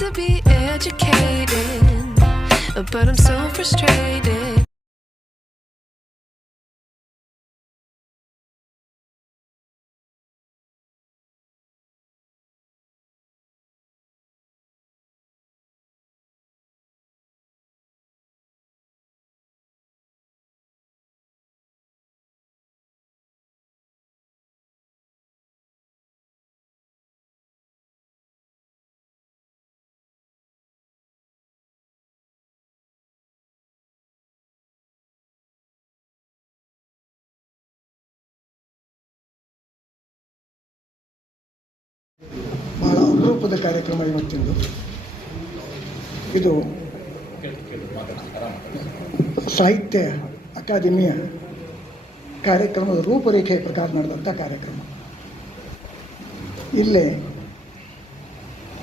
to be educated, but I'm so frustrated. ಬಹಳ ಅಪರೂಪದ ಕಾರ್ಯಕ್ರಮ ಇವತ್ತಿಂದು. ಇದು ಸಾಹಿತ್ಯ ಅಕಾಡೆಮಿಯ ಕಾರ್ಯಕ್ರಮದ ರೂಪರೇಖೆ ಪ್ರಕಾರ ನಡೆದಂಥ ಕಾರ್ಯಕ್ರಮ. ಇಲ್ಲೇ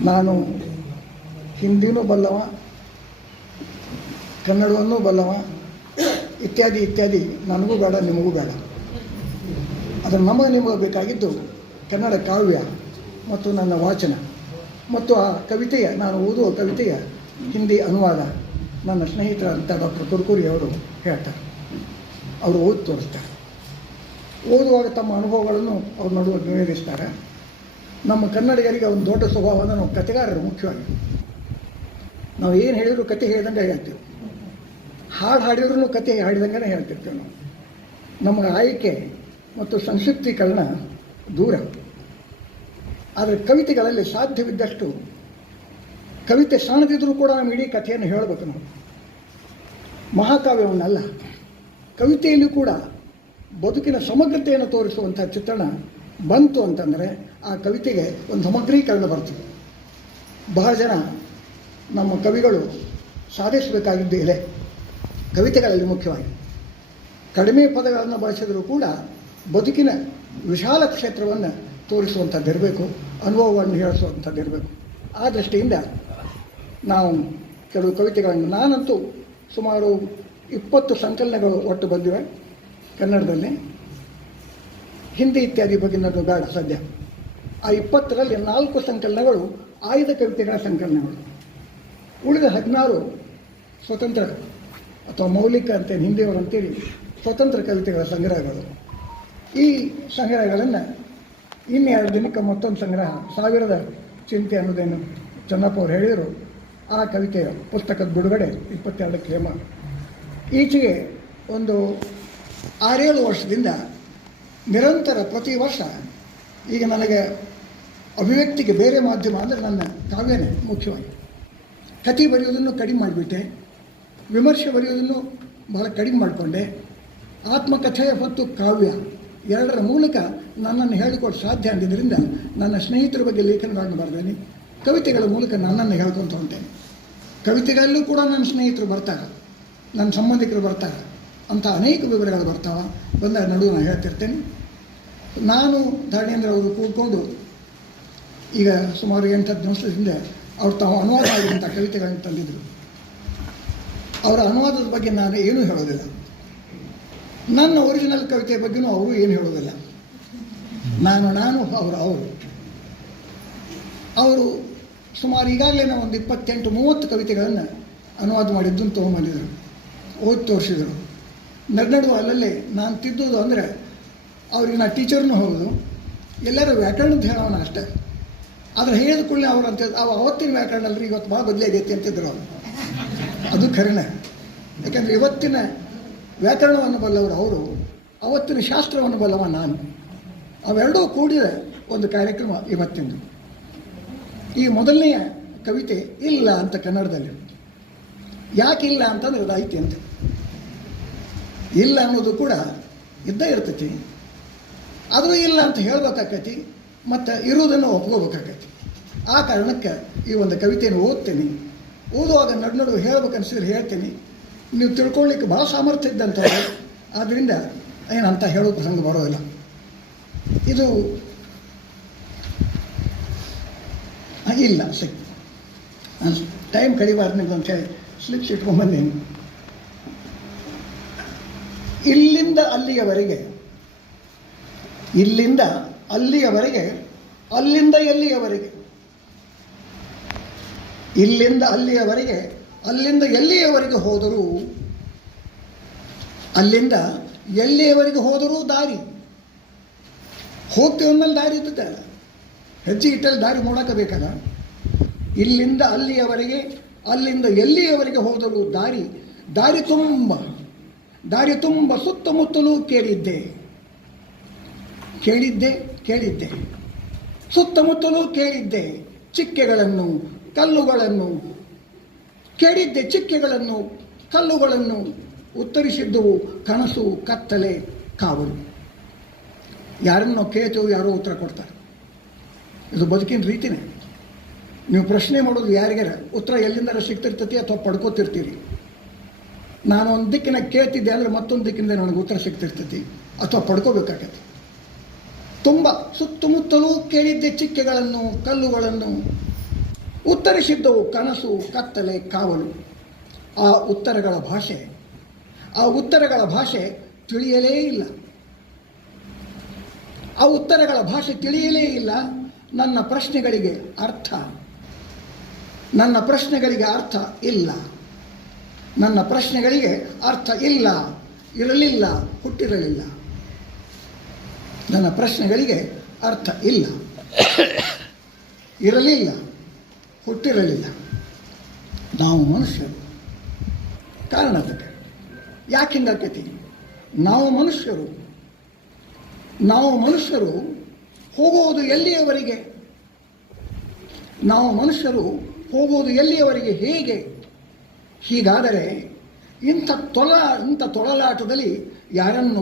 ನಾನು ಹಿಂದಿನೂ ಬಲ್ಲವ, ಕನ್ನಡವನ್ನೂ ಬಲ್ಲವ, ಇತ್ಯಾದಿ ಇತ್ಯಾದಿ, ನನಗೂ ಬೇಡ ನಿಮಗೂ ಬೇಡ. ಅದನ್ನು ನಿಮಗೆ ಬೇಕಾಗಿದ್ದು ಕನ್ನಡ ಕಾವ್ಯ ಮತ್ತು ನನ್ನ ವಾಚನ ಮತ್ತು ಆ ಕವಿತೆಯ, ನಾನು ಓದುವ ಕವಿತೆಯ ಹಿಂದಿ ಅನುವಾದ ನನ್ನ ಸ್ನೇಹಿತರಂಥ ಡಾಕ್ಟರ್ ಕುರ್ಕುರಿ ಅವರು ಹೇಳ್ತಾರೆ. ಅವರು ಓದಿ ತೋರಿಸ್ತಾರೆ. ಓದುವಾಗ ತಮ್ಮ ಅನುಭವಗಳನ್ನು ಅವ್ರ ನಡುವೆ ನಿವೇದಿಸ್ತಾರೆ. ನಮ್ಮ ಕನ್ನಡಿಗರಿಗೆ ಒಂದು ದೊಡ್ಡ ಸ್ವಭಾವ ಅಂದರೆ ನಾವು ಕಥೆಗಾರರು. ಮುಖ್ಯವಾಗಿ ನಾವು ಏನು ಹೇಳಿದ್ರು ಕತೆ ಹೇಳಿದಂಗೆ ಹೇಳ್ತೀವಿ, ಹಾಡು ಹಾಡಿದ್ರೂ ಕತೆ ಹಾಡಿದಂಗೆ ಹೇಳ್ತಿರ್ತೀವಿ ನಾವು. ನಮಗೆ ಆಯ್ಕೆ ಮತ್ತು ಸಂಕ್ಷಿಪ್ತೀಕರಣ ದೂರ. ಆದರೆ ಕವಿತೆಗಳಲ್ಲಿ ಸಾಧ್ಯವಿದ್ದಷ್ಟು ಕವಿತೆ ಸಣ್ಣದಿದ್ದರೂ ಕೂಡ ನಾವು ಇಡೀ ಕಥೆಯನ್ನು ಹೇಳಬೇಕು. ನಾವು ಮಹಾಕಾವ್ಯವನ್ನಲ್ಲ, ಕವಿತೆಯಲ್ಲೂ ಕೂಡ ಬದುಕಿನ ಸಮಗ್ರತೆಯನ್ನು ತೋರಿಸುವಂಥ ಚಿತ್ರಣ ಬಂತು ಅಂತಂದರೆ ಆ ಕವಿತೆಗೆ ಒಂದು ಸಮಗ್ರೀಕರಣ ಬರ್ತದೆ. ಬಹಳ ಜನ ನಮ್ಮ ಕವಿಗಳು ಸಾಧಿಸಬೇಕಾಗಿದ್ದು ಇದೆ ಕವಿತೆಗಳಲ್ಲಿ. ಮುಖ್ಯವಾಗಿ ಕಡಿಮೆ ಪದಗಳನ್ನು ಬಳಸಿದರೂ ಕೂಡ ಬದುಕಿನ ವಿಶಾಲ ಕ್ಷೇತ್ರವನ್ನು ತೋರಿಸುವಂಥದ್ದಿರಬೇಕು, ಅನುಭವವನ್ನು ಹೇಳಿಸುವಂಥದ್ದಿರಬೇಕು. ಆ ದೃಷ್ಟಿಯಿಂದ ನಾವು ಕೆಲವು ಕವಿತೆಗಳನ್ನು, ನಾನಂತೂ ಸುಮಾರು 20 ಸಂಕಲನಗಳು ಒಟ್ಟು ಬಂದಿವೆ ಕನ್ನಡದಲ್ಲಿ. ಹಿಂದಿ ಇತ್ಯಾದಿ ಬಗ್ಗೆ ನನಗೆ ಬೇಡ ಸದ್ಯ. ಆ 20ರಲ್ಲಿ 4 ಸಂಕಲನಗಳು ಆಯ್ದ ಕವಿತೆಗಳ ಸಂಕಲನಗಳು. ಉಳಿದ 16 ಸ್ವತಂತ್ರ ಅಥವಾ ಮೌಲಿಕ ಅಂತೇಳಿ ಹಿಂದಿಯವರು ಅಂತೇಳಿ ಸ್ವತಂತ್ರ ಕವಿತೆಗಳ ಸಂಗ್ರಹಗಳು. ಈ ಸಂಗ್ರಹಗಳನ್ನು ಇನ್ನು 2 ದಿನಕ್ಕೆ ಮತ್ತೊಂದು ಸಂಗ್ರಹ, ಸಾವಿರದ ಚಿಂತೆ ಅನ್ನೋದೇನು ಚೆನ್ನಪ್ಪ ಅವರು ಹೇಳಿದರು, ಆ ಕವಿತೆಯ ಪುಸ್ತಕದ ಬಿಡುಗಡೆ 22ಕ್ಕೆ ಹೇಮ. ಈಚೆಗೆ ಒಂದು 6-7 ವರ್ಷದಿಂದ ನಿರಂತರ ಪ್ರತಿ ವರ್ಷ ಈಗ ನನಗೆ ಅಭಿವ್ಯಕ್ತಿಗೆ ಬೇರೆ ಮಾಧ್ಯಮ ಅಂದರೆ ನನ್ನ ಕಾವ್ಯನೇ ಮುಖ್ಯವಾಗಿ. ಕಥೆ ಬರೆಯೋದನ್ನು ಕಡಿಮೆ ಮಾಡಿಬಿಟ್ಟೆ, ವಿಮರ್ಶೆ ಬರೆಯೋದನ್ನು ಬಹಳ ಕಡಿಮೆ ಮಾಡಿಕೊಂಡೆ. ಆತ್ಮಕಥೆಯ ಮತ್ತು ಕಾವ್ಯ ಎರಡರ ಮೂಲಕ ನನ್ನನ್ನು ಹೇಳಿಕೊಟ್ಟು ಸಾಧ್ಯ ಆಗಿದ್ದರಿಂದ ನನ್ನ ಸ್ನೇಹಿತರ ಬಗ್ಗೆ ಲೇಖನಗಳನ್ನು ಬರೆದೇನೆ. ಕವಿತೆಗಳ ಮೂಲಕ ನನ್ನನ್ನು ಹೇಳ್ಕೊತ ಹೊಂಟೇನೆ. ಕವಿತೆಗಳಲ್ಲೂ ಕೂಡ ನನ್ನ ಸ್ನೇಹಿತರು ಬರ್ತಾರೆ, ನನ್ನ ಸಂಬಂಧಿಕರು ಬರ್ತಾರೆ, ಅಂಥ ಅನೇಕ ವಿವರಗಳು ಬರ್ತಾವೆ. ಬಂದ ನಡುವೆ ನಾನು ಹೇಳ್ತಿರ್ತೇನೆ. ನಾನು ದಾಣೇಂದ್ರ ಅವರು ಕೂತ್ಕೊಂಡು ಈಗ ಸುಮಾರು 8-10 ವರ್ಷದಿಂದ ಅವ್ರು ತಾವು ಅನುವಾದ ಆಗಿರುವಂಥ ಕವಿತೆಗಳನ್ನು ತಂದಿದ್ದರು. ಅವರ ಅನುವಾದದ ಬಗ್ಗೆ ನಾನು ಏನೂ ಹೇಳೋದಿಲ್ಲ. ನನ್ನ ಒರಿಜಿನಲ್ ಕವಿತೆಯ ಬಗ್ಗೆಯೂ ಅವರು ಏನು ಹೇಳೋದಿಲ್ಲ. ನಾನು ಅವರು ಸುಮಾರು ಈಗಾಗಲೇ ನಾವು ಒಂದು 28-30 ಕವಿತೆಗಳನ್ನು ಅನುವಾದ ಮಾಡಿದ್ದನ್ನು ತೊಗೊಂಬಂದಿದ್ರು, ಓದಿ ತೋರಿಸಿದರು. ನಡುವ ಅಲ್ಲಲ್ಲೇ ನಾನು ತಿದ್ದೋದು ಅಂದರೆ ಅವ್ರಿಗೆ ನಾನು ಟೀಚರ್ನೂ ಹೌದು, ಎಲ್ಲರೂ ವ್ಯಾಕರಣದ ಹೇಳೋಣ ಅಷ್ಟೇ. ಆದರೆ ಹೇಳಿದ ಕೂಡಲೇ ಅವ್ರು ಅಂತ ಅವತ್ತಿನ ವ್ಯಾಕರಣ ಅಲ್ರಿ ಇವತ್ತು ಭಾಳ ಬದಲಾಗೈತಿ ಅಂತಿದ್ರು ಅವರು. ಅದು ಖರೇನೆ. ಯಾಕೆಂದರೆ ಇವತ್ತಿನ ವ್ಯಾಕರಣವನ್ನು ಬಲ್ಲವರು ಅವರು, ಅವತ್ತಿನ ಶಾಸ್ತ್ರವನ್ನು ಬಲ್ಲವ ನಾನು. ಅವೆರಡೂ ಕೂಡಿದ ಒಂದು ಕಾರ್ಯಕ್ರಮ ಇವತ್ತಿಂದು. ಈ ಮೊದಲನೆಯ ಕವಿತೆ ಇಲ್ಲ ಅಂತ ಕನ್ನಡದಲ್ಲಿ. ಯಾಕೆ ಇಲ್ಲ ಅಂತಂದ್ರೆ ಅದು ಐತಿ ಅಂತ. ಇಲ್ಲ ಅನ್ನೋದು ಕೂಡ ಇದ್ದೇ ಇರ್ತೈತಿ, ಅದು ಇಲ್ಲ ಅಂತ ಹೇಳ್ಬೇಕಾಕೈತಿ, ಮತ್ತು ಇರುವುದನ್ನು ಒಪ್ಕೋಬೇಕಾಕೈತಿ. ಆ ಕಾರಣಕ್ಕೆ ಈ ಒಂದು ಕವಿತೆಯನ್ನು ಓದ್ತೀನಿ. ಓದುವಾಗ ನಡುವೆ ಹೇಳ್ಬೇಕನ್ಸಿದ್ರೆ ಹೇಳ್ತೀನಿ. ನೀವು ತಿಳ್ಕೊಳ್ಳಿಕ್ಕೆ ಭಾಳ ಸಾಮರ್ಥ್ಯ ಇದ್ದಂಥವ್ರು, ಆದ್ದರಿಂದ ಏನಂತ ಹೇಳೋ ಪ್ರಸಂಗ ಬರೋದಿಲ್ಲ. ಇದು ಇಲ್ಲ ಸಿಕ್ ನಾನು ಟೈಮ್ ಕಡಿಬಾರ್ದು ಅಂತೇಳಿ ಸ್ಲಿಪ್ಸ್ ಇಟ್ಕೊಂಡ್ಬಂದೇನು. ಇಲ್ಲಿಂದ ಅಲ್ಲಿಯವರೆಗೆ, ಇಲ್ಲಿಂದ ಅಲ್ಲಿಯವರೆಗೆ, ಅಲ್ಲಿಂದ ಎಲ್ಲಿಯವರೆಗೆ, ಇಲ್ಲಿಂದ ಅಲ್ಲಿಯವರೆಗೆ, ಅಲ್ಲಿಂದ ಎಲ್ಲಿಯವರೆಗೆ ಹೋದರೂ, ಅಲ್ಲಿಂದ ಎಲ್ಲಿಯವರೆಗೆ ಹೋದರೂ ದಾರಿ. ಹೋಗ್ತೀವಿ ಅಂದಮೇಲೆ ದಾರಿ ಇದ್ದಲ್ಲ, ಹೆಜ್ಜೆ ಇಟ್ಟಲ್ಲಿ ದಾರಿ ನೋಡಕಬೇಕಲ್ಲ. ಇಲ್ಲಿಂದ ಅಲ್ಲಿಯವರೆಗೆ, ಅಲ್ಲಿಂದ ಎಲ್ಲಿಯವರೆಗೆ ಹೋದರೂ ದಾರಿ. ದಾರಿ ತುಂಬ ಸುತ್ತಮುತ್ತಲೂ ಕೇಳಿದ್ದೆ. ಸುತ್ತಮುತ್ತಲೂ ಕೇಳಿದ್ದೆ ಚಿಕ್ಕೆಗಳನ್ನು, ಕಲ್ಲುಗಳನ್ನು ಕೇಳಿದ್ದೆ. ಚಿಕ್ಕೆಗಳನ್ನು, ಕಲ್ಲುಗಳನ್ನು ಉತ್ತರಿಸಿದ್ದವು ಕನಸು, ಕತ್ತಲೆ, ಕಾವಲು. ಯಾರನ್ನೋ ಕೇಳ್ತೇವೆ, ಯಾರೋ ಉತ್ತರ ಕೊಡ್ತಾರೆ. ಇದು ಬದುಕಿನ ರೀತಿನೇ. ನೀವು ಪ್ರಶ್ನೆ ಮಾಡೋದು ಯಾರಿಗಾರ, ಉತ್ತರ ಎಲ್ಲಿಂದಾರ ಸಿಗ್ತಿರ್ತತಿ ಅಥವಾ ಪಡ್ಕೋತಿರ್ತೀರಿ. ನಾನು ಒಂದು ದಿಕ್ಕಿನ ಕೇಳ್ತಿದ್ದೆ ಅಂದರೆ ಮತ್ತೊಂದು ದಿಕ್ಕಿಂದ ನನಗೆ ಉತ್ತರ ಸಿಗ್ತಿರ್ತೈತಿ ಅಥವಾ ಪಡ್ಕೋಬೇಕಾಗತ್ತೆ. ತುಂಬ ಸುತ್ತಮುತ್ತಲೂ ಕೇಳಿದ್ದೆ ಚಿಕ್ಕೆಗಳನ್ನು, ಕಲ್ಲುಗಳನ್ನು ಉತ್ತರಿಸಿದ್ದವು ಕನಸು, ಕತ್ತಲೆ, ಕಾವಲು. ಆ ಉತ್ತರಗಳ ಭಾಷೆ ತಿಳಿಯಲೇ ಇಲ್ಲ. ನನ್ನ ಪ್ರಶ್ನೆಗಳಿಗೆ ಅರ್ಥ ಇಲ್ಲ. ಇರಲಿಲ್ಲ, ಹುಟ್ಟಿರಲಿಲ್ಲ. ನನ್ನ ಪ್ರಶ್ನೆಗಳಿಗೆ ಅರ್ಥ ಇಲ್ಲ, ಇರಲಿಲ್ಲ, ಹುಟ್ಟಿರಲಿಲ್ಲ. ನಾವು ಮನುಷ್ಯರು. ಕಾರಣ ಅದಕ್ಕೆ. ಯಾಕಿಂದಾಕತಿ? ನಾವು ಮನುಷ್ಯರು ಹೋಗುವುದು ಎಲ್ಲಿಯವರೆಗೆ? ಹೇಗೆ? ಹೀಗಾದರೆ ಇಂಥ ತೊಳಲಾಟದಲ್ಲಿ ಯಾರನ್ನು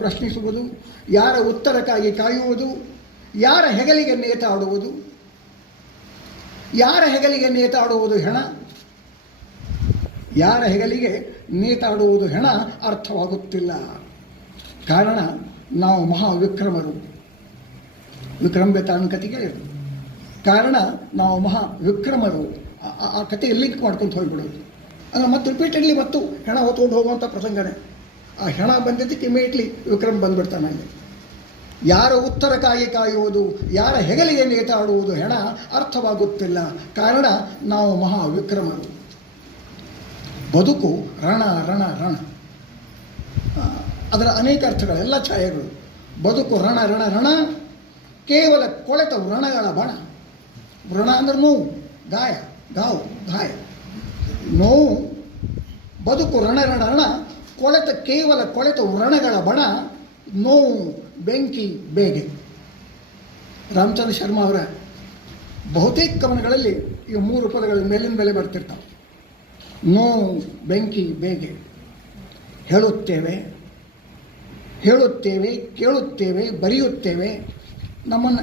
ಪ್ರಶ್ನಿಸುವುದು? ಯಾರ ಉತ್ತರಕ್ಕಾಗಿ ಕಾಯುವುದು? ಯಾರ ಹೆಗಲಿಗೆ ನೇತಾಡುವುದು ಹೆಣ? ಯಾರ ಹೆಗಲಿಗೆ ನೇತಾಡುವುದು ಹೆಣ ಅರ್ಥವಾಗುತ್ತಿಲ್ಲ. ಕಾರಣ ನಾವು ಮಹಾವಿಕ್ರಮರು. ವಿಕ್ರಮೆ ತಾನು ಕತೆ ಕೇಳಿದ್ರು. ಕಾರಣ ನಾವು ಮಹಾವಿಕ್ರಮರು. ಆ ಕತೆ ಲಿಂಕ್ ಮಾಡ್ಕೊಂಡು ಹೋಗ್ಬಿಡೋದು. ಅಂದರೆ ಮತ್ತೆ ರಿಪೀಟೆಡ್ಲಿ ಮತ್ತು ಹೆಣ ಹೊತ್ಕೊಂಡು ಹೋಗುವಂಥ ಪ್ರಸಂಗನೇ. ಆ ಹೆಣ ಬಂದಿದ್ದಕ್ಕೆ ಇಮಿಡಿಯೇಟ್ಲಿ ವಿಕ್ರಮ್ ಬಂದ್ಬಿಡ್ತಾನೆ ಅಲ್ಲಿ. ಯಾರ ಉತ್ತರಕ್ಕಾಗಿ ಕಾಯುವುದು, ಯಾರ ಹೆಗಲಿಗೆ ನೇತಾಡುವುದು ಹೆಣ ಅರ್ಥವಾಗುತ್ತಿಲ್ಲ. ಕಾರಣ ನಾವು ಮಹಾವಿಕ್ರಮರು. ಬದುಕು ರಣ. ಅದರ ಅನೇಕ ಅರ್ಥಗಳೆಲ್ಲ ಛಾಯೆಗಳು. ಬದುಕು ರಣ. ಕೇವಲ ಕೊಳೆತ ವ್ರಣಗಳ ಬಣ. ವ್ರಣ ಅಂದ್ರೆ ನೋವು, ಗಾಯ. ನೋವು. ಬದುಕು ರಣ. ಕೇವಲ ಕೊಳೆತ ವ್ರಣಗಳ ಬಣ. ನೋವು, ಬೆಂಕಿ, ಬೇಗೆ. ರಾಮಚಂದ್ರ ಶರ್ಮಾ ಅವರ ಬಹುತೇಕ ಕವನಗಳಲ್ಲಿ ಈ 3 ಪದಗಳ ಮೇಲಿನ ಮೇಲೆ ಬರ್ತಿರ್ತಾವೆ. ನೋವು, ಬೆಂಕಿ, ಬೇಗೆ. ಹೇಳುತ್ತೇವೆ, ಕೇಳುತ್ತೇವೆ, ಬರೆಯುತ್ತೇವೆ. ನಮ್ಮನ್ನು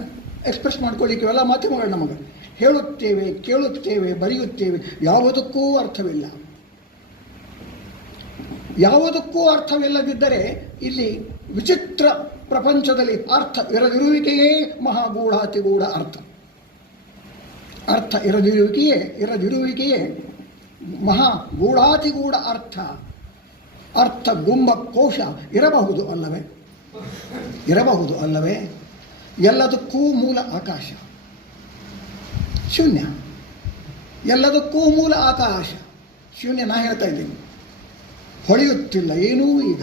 ಎಕ್ಸ್ಪ್ರೆಸ್ ಮಾಡ್ಕೊಳ್ಳಿಕ್ಕೆ ಇವೆಲ್ಲ ಮಾಧ್ಯಮಗಳು ನಮಗೆ. ಹೇಳುತ್ತೇವೆ, ಕೇಳುತ್ತೇವೆ, ಬರೆಯುತ್ತೇವೆ. ಯಾವುದಕ್ಕೂ ಅರ್ಥವಿಲ್ಲದಿದ್ದರೆ ಇಲ್ಲಿ ವಿಚಿತ್ರ ಪ್ರಪಂಚದಲ್ಲಿ ಅರ್ಥ ಇರದಿರುವಿಕೆಯೇ ಮಹಾಗೂಢಾತಿಗೂಢ ಅರ್ಥ ಇರದಿರುವಿಕೆಯೇ ಮಹಾಗೂಢಾತಿಗೂಢ ಅರ್ಥ ಗುಂಬ ಕೋಶ ಇರಬಹುದು ಅಲ್ಲವೇ? ಎಲ್ಲದಕ್ಕೂ ಮೂಲ ಆಕಾಶ, ಶೂನ್ಯ. ಎಲ್ಲದಕ್ಕೂ ಮೂಲ ಆಕಾಶ, ಶೂನ್ಯ. ನಾ ಹೇಳ್ತಾ ಇದ್ದೀನಿ, ಹೊಳೆಯುತ್ತಿಲ್ಲ ಏನೂ ಈಗ.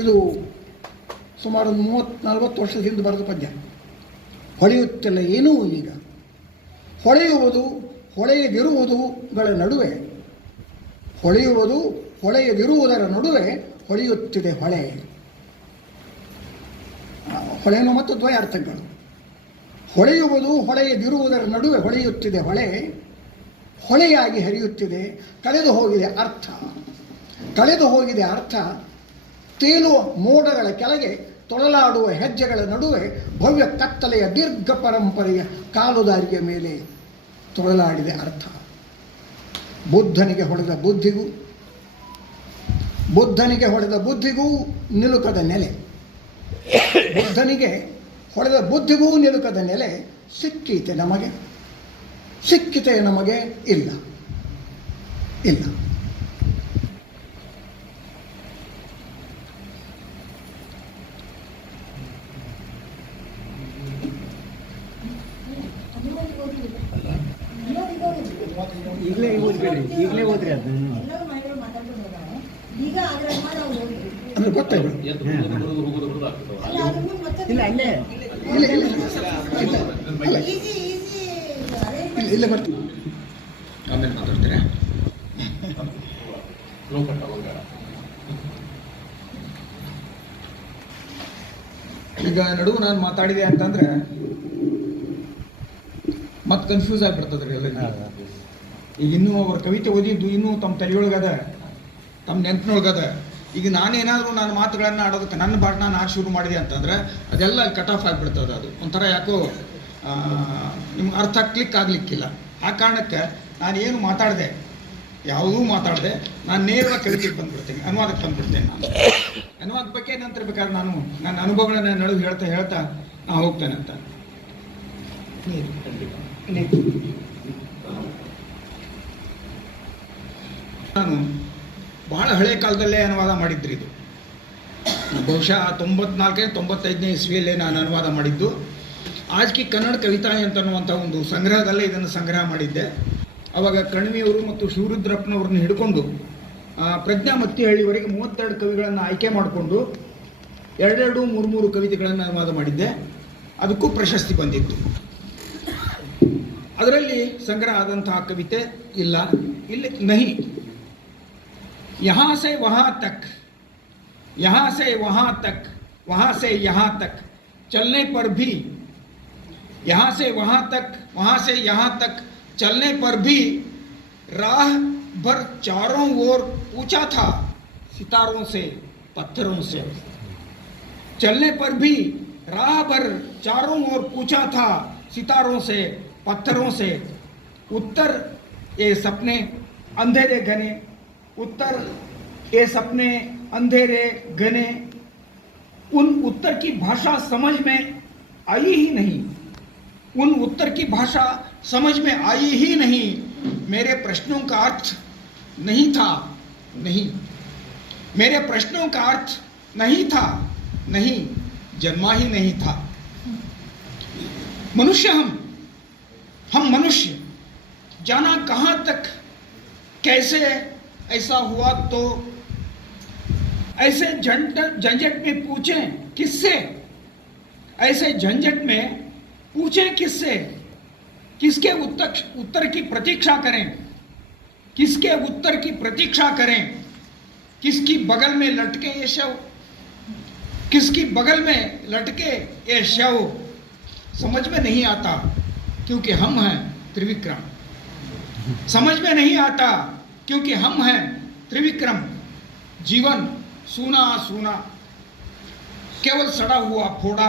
ಇದು ಸುಮಾರು 30-40 ವರ್ಷದ ಹಿಂದೆ ಬರೆದ ಪದ್ಯ. ಹೊಳೆಯುತ್ತಿಲ್ಲ ಏನೂ ಈಗ. ಹೊಳೆಯುವುದು, ಹೊಳೆಯದಿರುವುದರ ನಡುವೆ ಹೊಳೆಯುತ್ತಿದೆ ಹೊಳೆ. ಹೊಳೆಯನ್ನು ಮತ್ತು ದ್ವಯಾರ್ಥಗಳು. ಹೊಳೆಯುವುದು, ಹೊಳೆಯದಿರುವುದರ ನಡುವೆ ಹೊಳೆಯುತ್ತಿದೆ ಹೊಳೆ. ಹೊಳೆಯಾಗಿ ಹರಿಯುತ್ತಿದೆ. ಕಳೆದು ಹೋಗಿದೆ ಅರ್ಥ. ತೇಲುವ ಮೋಡಗಳ ಕೆಳಗೆ ತೊಳಲಾಡುವ ಹೆಜ್ಜೆಗಳ ನಡುವೆ ಭವ್ಯ ಕತ್ತಲೆಯ ದೀರ್ಘ ಪರಂಪರೆಯ ಕಾಲುದಾರಿಯ ಮೇಲೆ ತೊಳಲಾಡಿದೆ ಅರ್ಥ. ಬುದ್ಧನಿಗೆ ಹೊಡೆದ ಬುದ್ಧಿಗೂ ನಿಲುಕದ ನೆಲೆ. ಸಿಕ್ಕಿತೆ ನಮಗೆ ಇಲ್ಲ. ಈಗಲೇ ಹೋದ್ರಿ ಅದು ಎಲ್ಲರೂ ಮಹಿಳೆಯರು ಮಾತಾಡ್ಕೊಂಡು ಹೋದಾರೆ. ಈಗ ಅದ್ರ ನಾವು ಹೋಗಿದ್ವಿ. ಅಂದ್ರೆ ಗೊತ್ತಾಯ್ತು. ಅಲ್ಲ, ಅದ್ರ ಮುಂದೆ ಮತ್ತೆ ಇಲ್ಲ ಅಲ್ಲೇ ಇಲ್ಲ ಇಲ್ಲ ಇಲ್ಲ ಈಸಿ ಇಲ್ಲ ಇಲ್ಲ ಬರ್ತೀನಿ. ಆಮೇಲೆ ಮಾತಾಡ್ತೀರಾ? ಈಗ ನಡುವು ನಾನು ಮಾತಾಡಿದೆ ಅಂತಂದ್ರೆ ಮತ್ತೆ ಕನ್ಫ್ಯೂಸ್ ಆಗಿಬಿಡ್ತದ್ರಿ ಎಲ್ಲರಿಗೂ. ಈಗ ಇನ್ನೂ ಅವ್ರ ಕವಿತೆ ಓದಿದ್ದು ಇನ್ನೂ ತಮ್ಮ ತಲೆಯೊಳಗದ, ತಮ್ಮ ನೆನಪಿನೊಳಗದ. ಈಗ ನಾನೇನಾದರೂ ನನ್ನ ಮಾತುಗಳನ್ನು ಆಡೋದಕ್ಕೆ ನನ್ನ ಭಾಷಣ ನಾನು ಶುರು ಮಾಡಿದೆ ಅಂತಂದ್ರೆ ಅದೆಲ್ಲ ಕಟ್ ಆಫ್ ಆಗಿಬಿಡ್ತದೆ. ಅದು ಒಂಥರ ಯಾಕೋ ನಿಮ್ಗೆ ಅರ್ಥ ಕ್ಲಿಕ್ ಆಗಲಿಕ್ಕಿಲ್ಲ. ಆ ಕಾರಣಕ್ಕೆ ನಾನು ಏನು ಮಾತಾಡಿದೆ, ಯಾವುದೂ ಮಾತಾಡಿದೆ, ನಾನು ನೇರವಾಗಿ ಕವಿತೆಗೆ ಬಂದ್ಬಿಡ್ತೇನೆ, ಅನುವಾದಕ್ಕೆ ಬಂದ್ಬಿಡ್ತೇನೆ. ನಾನು ಅನುವಾದ ಬಗ್ಗೆ ನಂತರ ಬೇಕಾದ್ರೆ ನಾನು ನನ್ನ ಅನುಭವಗಳನ್ನ ನಡುವೆ ಹೇಳ್ತಾ ಹೇಳ್ತಾ ನಾನು ಹೋಗ್ತೇನೆ ಅಂತ. ನಾನು ಬಹಳ ಹಳೆ ಕಾಲದಲ್ಲೇ ಅನುವಾದ ಮಾಡಿದ್ರಿ. ಇದು ಬಹುಶಃ 94-95ನೇ ಇಸ್ವಿಯಲ್ಲೇ ನಾನು ಅನುವಾದ ಮಾಡಿದ್ದು. ಆಜ್ಕಿ ಕನ್ನಡ ಕವಿತಾ ಅಂತನ್ನುವಂಥ ಒಂದು ಸಂಗ್ರಹದಲ್ಲೇ ಇದನ್ನು ಸಂಗ್ರಹ ಮಾಡಿದ್ದೆ. ಆವಾಗ ಕಣ್ವಿಯವರು ಮತ್ತು ಶಿವರುದ್ರಪ್ಪನವ್ರನ್ನ ಹಿಡ್ಕೊಂಡು ಪ್ರಜ್ಞಾ ಮತ್ತಿಹಳ್ಳಿವರೆಗೆ 32 ಕವಿಗಳನ್ನು ಆಯ್ಕೆ ಮಾಡಿಕೊಂಡು 2-3 ಕವಿತೆಗಳನ್ನು ಅನುವಾದ ಮಾಡಿದ್ದೆ. ಅದಕ್ಕೂ ಪ್ರಶಸ್ತಿ ಬಂದಿತ್ತು. ಅದರಲ್ಲಿ ಸಂಗ್ರಹ ಆದಂತಹ ಕವಿತೆ ಇಲ್ಲ, ಇಲ್ಲಿ ನಹಿ, यहाँ से वहाँ तक, यहाँ से वहाँ तक, वहाँ से यहाँ तक चलने पर भी, यहाँ से वहाँ तक, वहाँ से यहाँ तक चलने पर भी राह भर चारों ओर पूछा था सितारों से पत्थरों से। चलने पर भी राह भर चारों ओर पूछा था सितारों से पत्थरों से। उत्तर ये सपने अंधेरे घने, उत्तर ये सपने अंधेरे घने, उन उत्तर की भाषा समझ में आई ही नहीं, उन उत्तर की भाषा समझ में आई ही नहीं। मेरे प्रश्नों का अर्थ नहीं था, नहीं, मेरे प्रश्नों का अर्थ नहीं था, नहीं, जन्मा ही नहीं था। मनुष्य हम मनुष्य जाना कहाँ तक, कैसे ऐसा हुआ, तो ऐसे झंझट में पूछें किससे, ऐसे झंझट में पूछें किससे, किसके उत्तर की प्रतीक्षा करें, किसके उत्तर की प्रतीक्षा करें, किसकी बगल में लटके ये शव, किसकी बगल में लटके ये शव, समझ में नहीं आता क्योंकि हम हैं त्रिविक्रम, समझ में नहीं आता क्योंकि हम हैं त्रिविक्रम। जीवन सूना सूना, केवल सड़ा हुआ फोड़ा,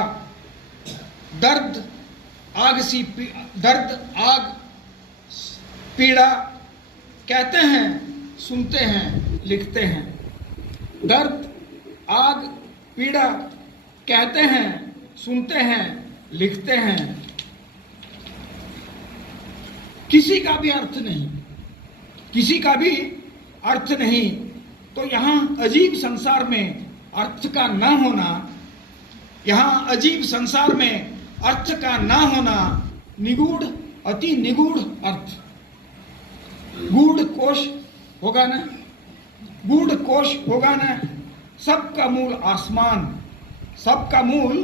दर्द आग आग पीड़ा, कहते हैं सुनते हैं लिखते हैं। दर्द आग पीड़ा, कहते हैं सुनते हैं लिखते हैं। किसी का भी अर्थ नहीं, किसी का भी अर्थ नहीं। तो यहाँ अजीब संसार में अर्थ का न होना, यहाँ अजीब संसार में अर्थ का न होना, निगूढ़ अति निगूढ़ अर्थ। गूढ़ कोश होगा ना, गूढ़ कोश होगा ना, सबका मूल आसमान, सबका मूल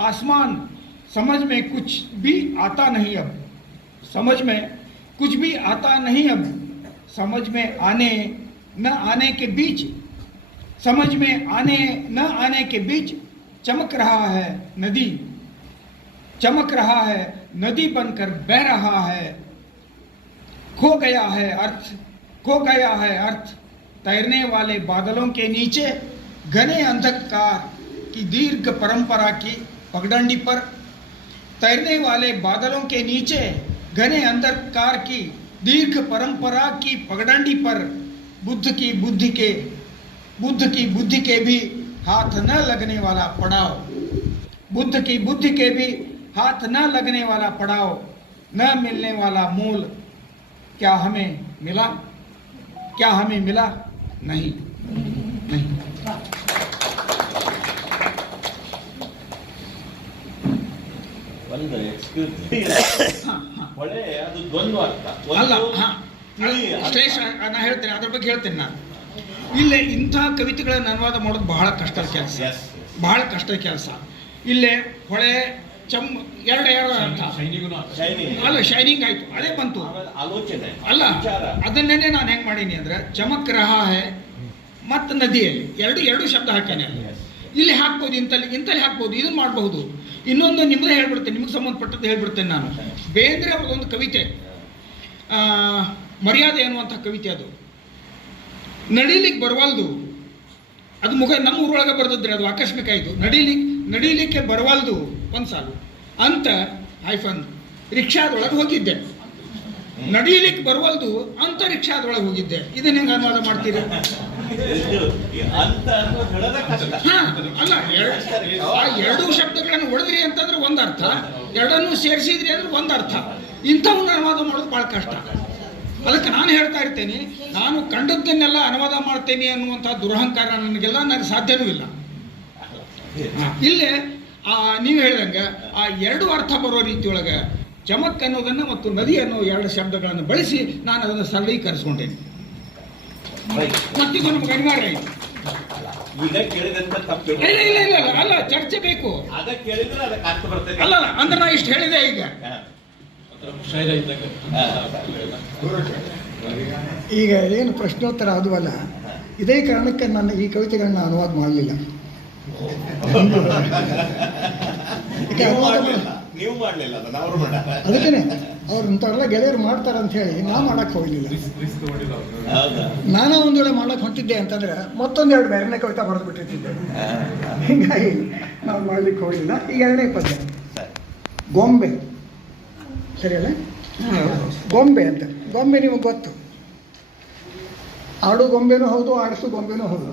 आसमान। समझ में कुछ भी आता नहीं अब, समझ में कुछ भी आता नहीं अब। समझ में आने न आने के बीच, समझ में आने न आने के बीच चमक रहा है नदी, चमक रहा है नदी बनकर बह रहा है। खो गया है अर्थ, खो गया है अर्थ। तैरने वाले बादलों के नीचे घने अंधकार की दीर्घ परंपरा की पगडंडी पर, तैरने वाले बादलों के नीचे घने अंधकार की दीर्घ परंपरा की पगडंडी पर बुद्ध की बुद्धि के भी हाथ न लगने वाला पड़ाव, बुद्ध की बुद्धि के भी हाथ न लगने वाला पड़ाव, न मिलने वाला मूल। क्या हमें मिला, क्या हमें मिला? नहीं, नहीं। ಒಂದು ಎಕ್ಸ್ಕ್ಯೂಸ್ ಮೀ, ಹೊಳೆ ಅದು ದ್ವಂದ್ವ ಅರ್ಥ. ಅಲ್ಲ, ಒಂದು ಹಾ, ಶ್ರೇಷ್ಠ ನಾನು ಹೇಳ್ತೇನೆ, ಅದ್ರ ಬಗ್ಗೆ ಹೇಳ್ತೇನೆ ನಾನು. ಇಲ್ಲೇ ಇಂಥ ಕವಿತೆಗಳನ್ನು ಅನುವಾದ ಮಾಡೋದು ಬಹಳ ಕಷ್ಟದ ಕೆಲಸ, ಬಹಳ ಕಷ್ಟದ ಕೆಲಸ. ಇಲ್ಲೇ ಹೊಳೆ ಎರಡು ಅರ್ಥ ಅಲ್ಲ, ಶೈನಿಂಗ್ ಆಯ್ತು, ಅದೇ ಬಂತು ಆಲೋಚನೆ ಅಲ್ಲ. ಅದನ್ನೇ ನಾನು ಹೆಂಗೆ ಮಾಡೀನಿ ಅಂದ್ರೆ ಚಮಕ್ ರಹಾ ಹೇ ಮತ್ತು ನದಿಯಲ್ಲಿ ಎರಡು ಶಬ್ದ ಹಾಕ್ಯಾನೆ. ಇಲ್ಲಿ ಹಾಕ್ಬೋದು, ಇಂತಲ್ಲಿ ಹಾಕ್ಬೋದು, ಇದನ್ನು ಮಾಡಬಹುದು. ಇನ್ನೊಂದು ನಿಮ್ಮದೇ ಹೇಳ್ಬಿಡ್ತೇನೆ, ನಿಮ್ಗೆ ಸಂಬಂಧಪಟ್ಟದ್ದು ಹೇಳ್ಬಿಡ್ತೇನೆ ನಾನು. ಬೇಂದ್ರೆ ಒಂದು ಕವಿತೆ, ಮರ್ಯಾದೆ ಅನ್ನುವಂಥ ಕವಿತೆ. ಅದು ನಡೀಲಿಕ್ಕೆ ಬರವಲ್ದು, ಅದು ನಮ್ಮ ಊರೊಳಗೆ ಬರ್ದಿದ್ರೆ ಅದು ಆಕಸ್ಮಿಕ ಆಯಿತು. ನಡೀಲಿಕ್ಕೆ ಬರವಲ್ದು ಒಂದು ಸಾಲು ಅಂತ ಐಫನ್ ರಿಕ್ಷಾದೊಳಗೆ ಹೋಗಿದ್ದೆ. ನಡೀಲಿಕ್ಕೆ ಬರವಲ್ದು ಅಂತ ರಿಕ್ಷಾದೊಳಗೆ ಹೋಗಿದ್ದೆ. ಇದನ್ನ ಹೆಂಗೆ ಅನುವಾದ ಮಾಡ್ತೀರಿ? ಹಾ ಅಲ್ಲ, ಎರಡೂ ಶಬ್ದಗಳನ್ನು ಹೊಡೆದ್ರಿ ಅಂತಂದ್ರೆ ಒಂದು ಅರ್ಥ, ಎರಡನ್ನೂ ಸೇರಿಸಿದ್ರಿ ಅಂದ್ರೆ ಒಂದು ಅರ್ಥ. ಇಂಥವನ್ನ ಅನುವಾದ ಮಾಡೋದು ಭಾಳ ಕಷ್ಟ. ಅದಕ್ಕೆ ನಾನು ಹೇಳ್ತಾ ಇರ್ತೇನೆ, ನಾನು ಕಂಡದ್ದನ್ನೆಲ್ಲ ಅನುವಾದ ಮಾಡ್ತೇನೆ ಅನ್ನುವಂಥ ದುರಹಂಕಾರ ನನಗೆ ಸಾಧ್ಯವೂ ಇಲ್ಲ. ಇಲ್ಲೇ ನೀವು ಹೇಳ್ದಂಗೆ ಆ ಎರಡು ಅರ್ಥ ಬರೋ ರೀತಿಯೊಳಗೆ ಚಮಕ್ ಅನ್ನೋದನ್ನು ಮತ್ತು ನದಿ ಅನ್ನೋ ಎರಡು ಶಬ್ದಗಳನ್ನು ಬಳಸಿ ನಾನು ಅದನ್ನು ಸರಳೀಕರಿಸ್ಕೊಂಡೇನೆ. ಮತ್ತಿದು ನಮ್ಗೆ ಅನಿವಾರ್ಯ ಆಯಿತು. ಇಲ್ಲ ಅಲ್ಲ, ಚರ್ಚೆ ಬೇಕು. ಅಲ್ಲ ಅಂದ್ರೆ ನಾ ಇಷ್ಟು ಹೇಳಿದೆ. ಈಗ ಏನು ಪ್ರಶ್ನೋತ್ತರ ಅದು ಅಲ್ಲ, ಇದೇ ಕಾರಣಕ್ಕೆ ನಾನು ಈ ಕವಿತೆಗಳನ್ನ ಅನುವಾದ ಮಾಡಲಿಲ್ಲ. ಅದಕ್ಕೇನೆ ಅವ್ರು ಇಂಥವ್ರೆಲ್ಲ ಗೆಳೆಯರು ಮಾಡ್ತಾರೆ ಅಂತ ಹೇಳಿ ನಾ ಮಾಡಕ್ಕೆ ಹೋಗಲಿಲ್ಲ. ನಾನು ಒಂದು ವೇಳೆ ಮಾಡಕ್ಕೆ ಹೊಂಟಿದ್ದೆ ಅಂತಂದ್ರೆ ಮತ್ತೊಂದೆರಡು ಬೇರೆನೇ ಕವಿತಾ ಬರೆದು ಬಿಟ್ಟಿರ್ತಿದ್ದೆ. ಹೀಗಾಗಿ ನಾವು ಮಾಡ್ಲಿಕ್ಕೆ ಹೋಗಲಿಲ್ಲ. ಈಗ ಎರಡನೇ ಪದ್ಯ ಗೊಂಬೆ, ಸರಿಯಲ್ಲ? ಗೊಂಬೆ ಅಂತ. ಗೊಂಬೆ ನಿಮಗೆ ಗೊತ್ತು, ಆಡು ಗೊಂಬೆನೂ ಹೌದು, ಆಡಿಸು ಗೊಂಬೆನೂ ಹೌದು,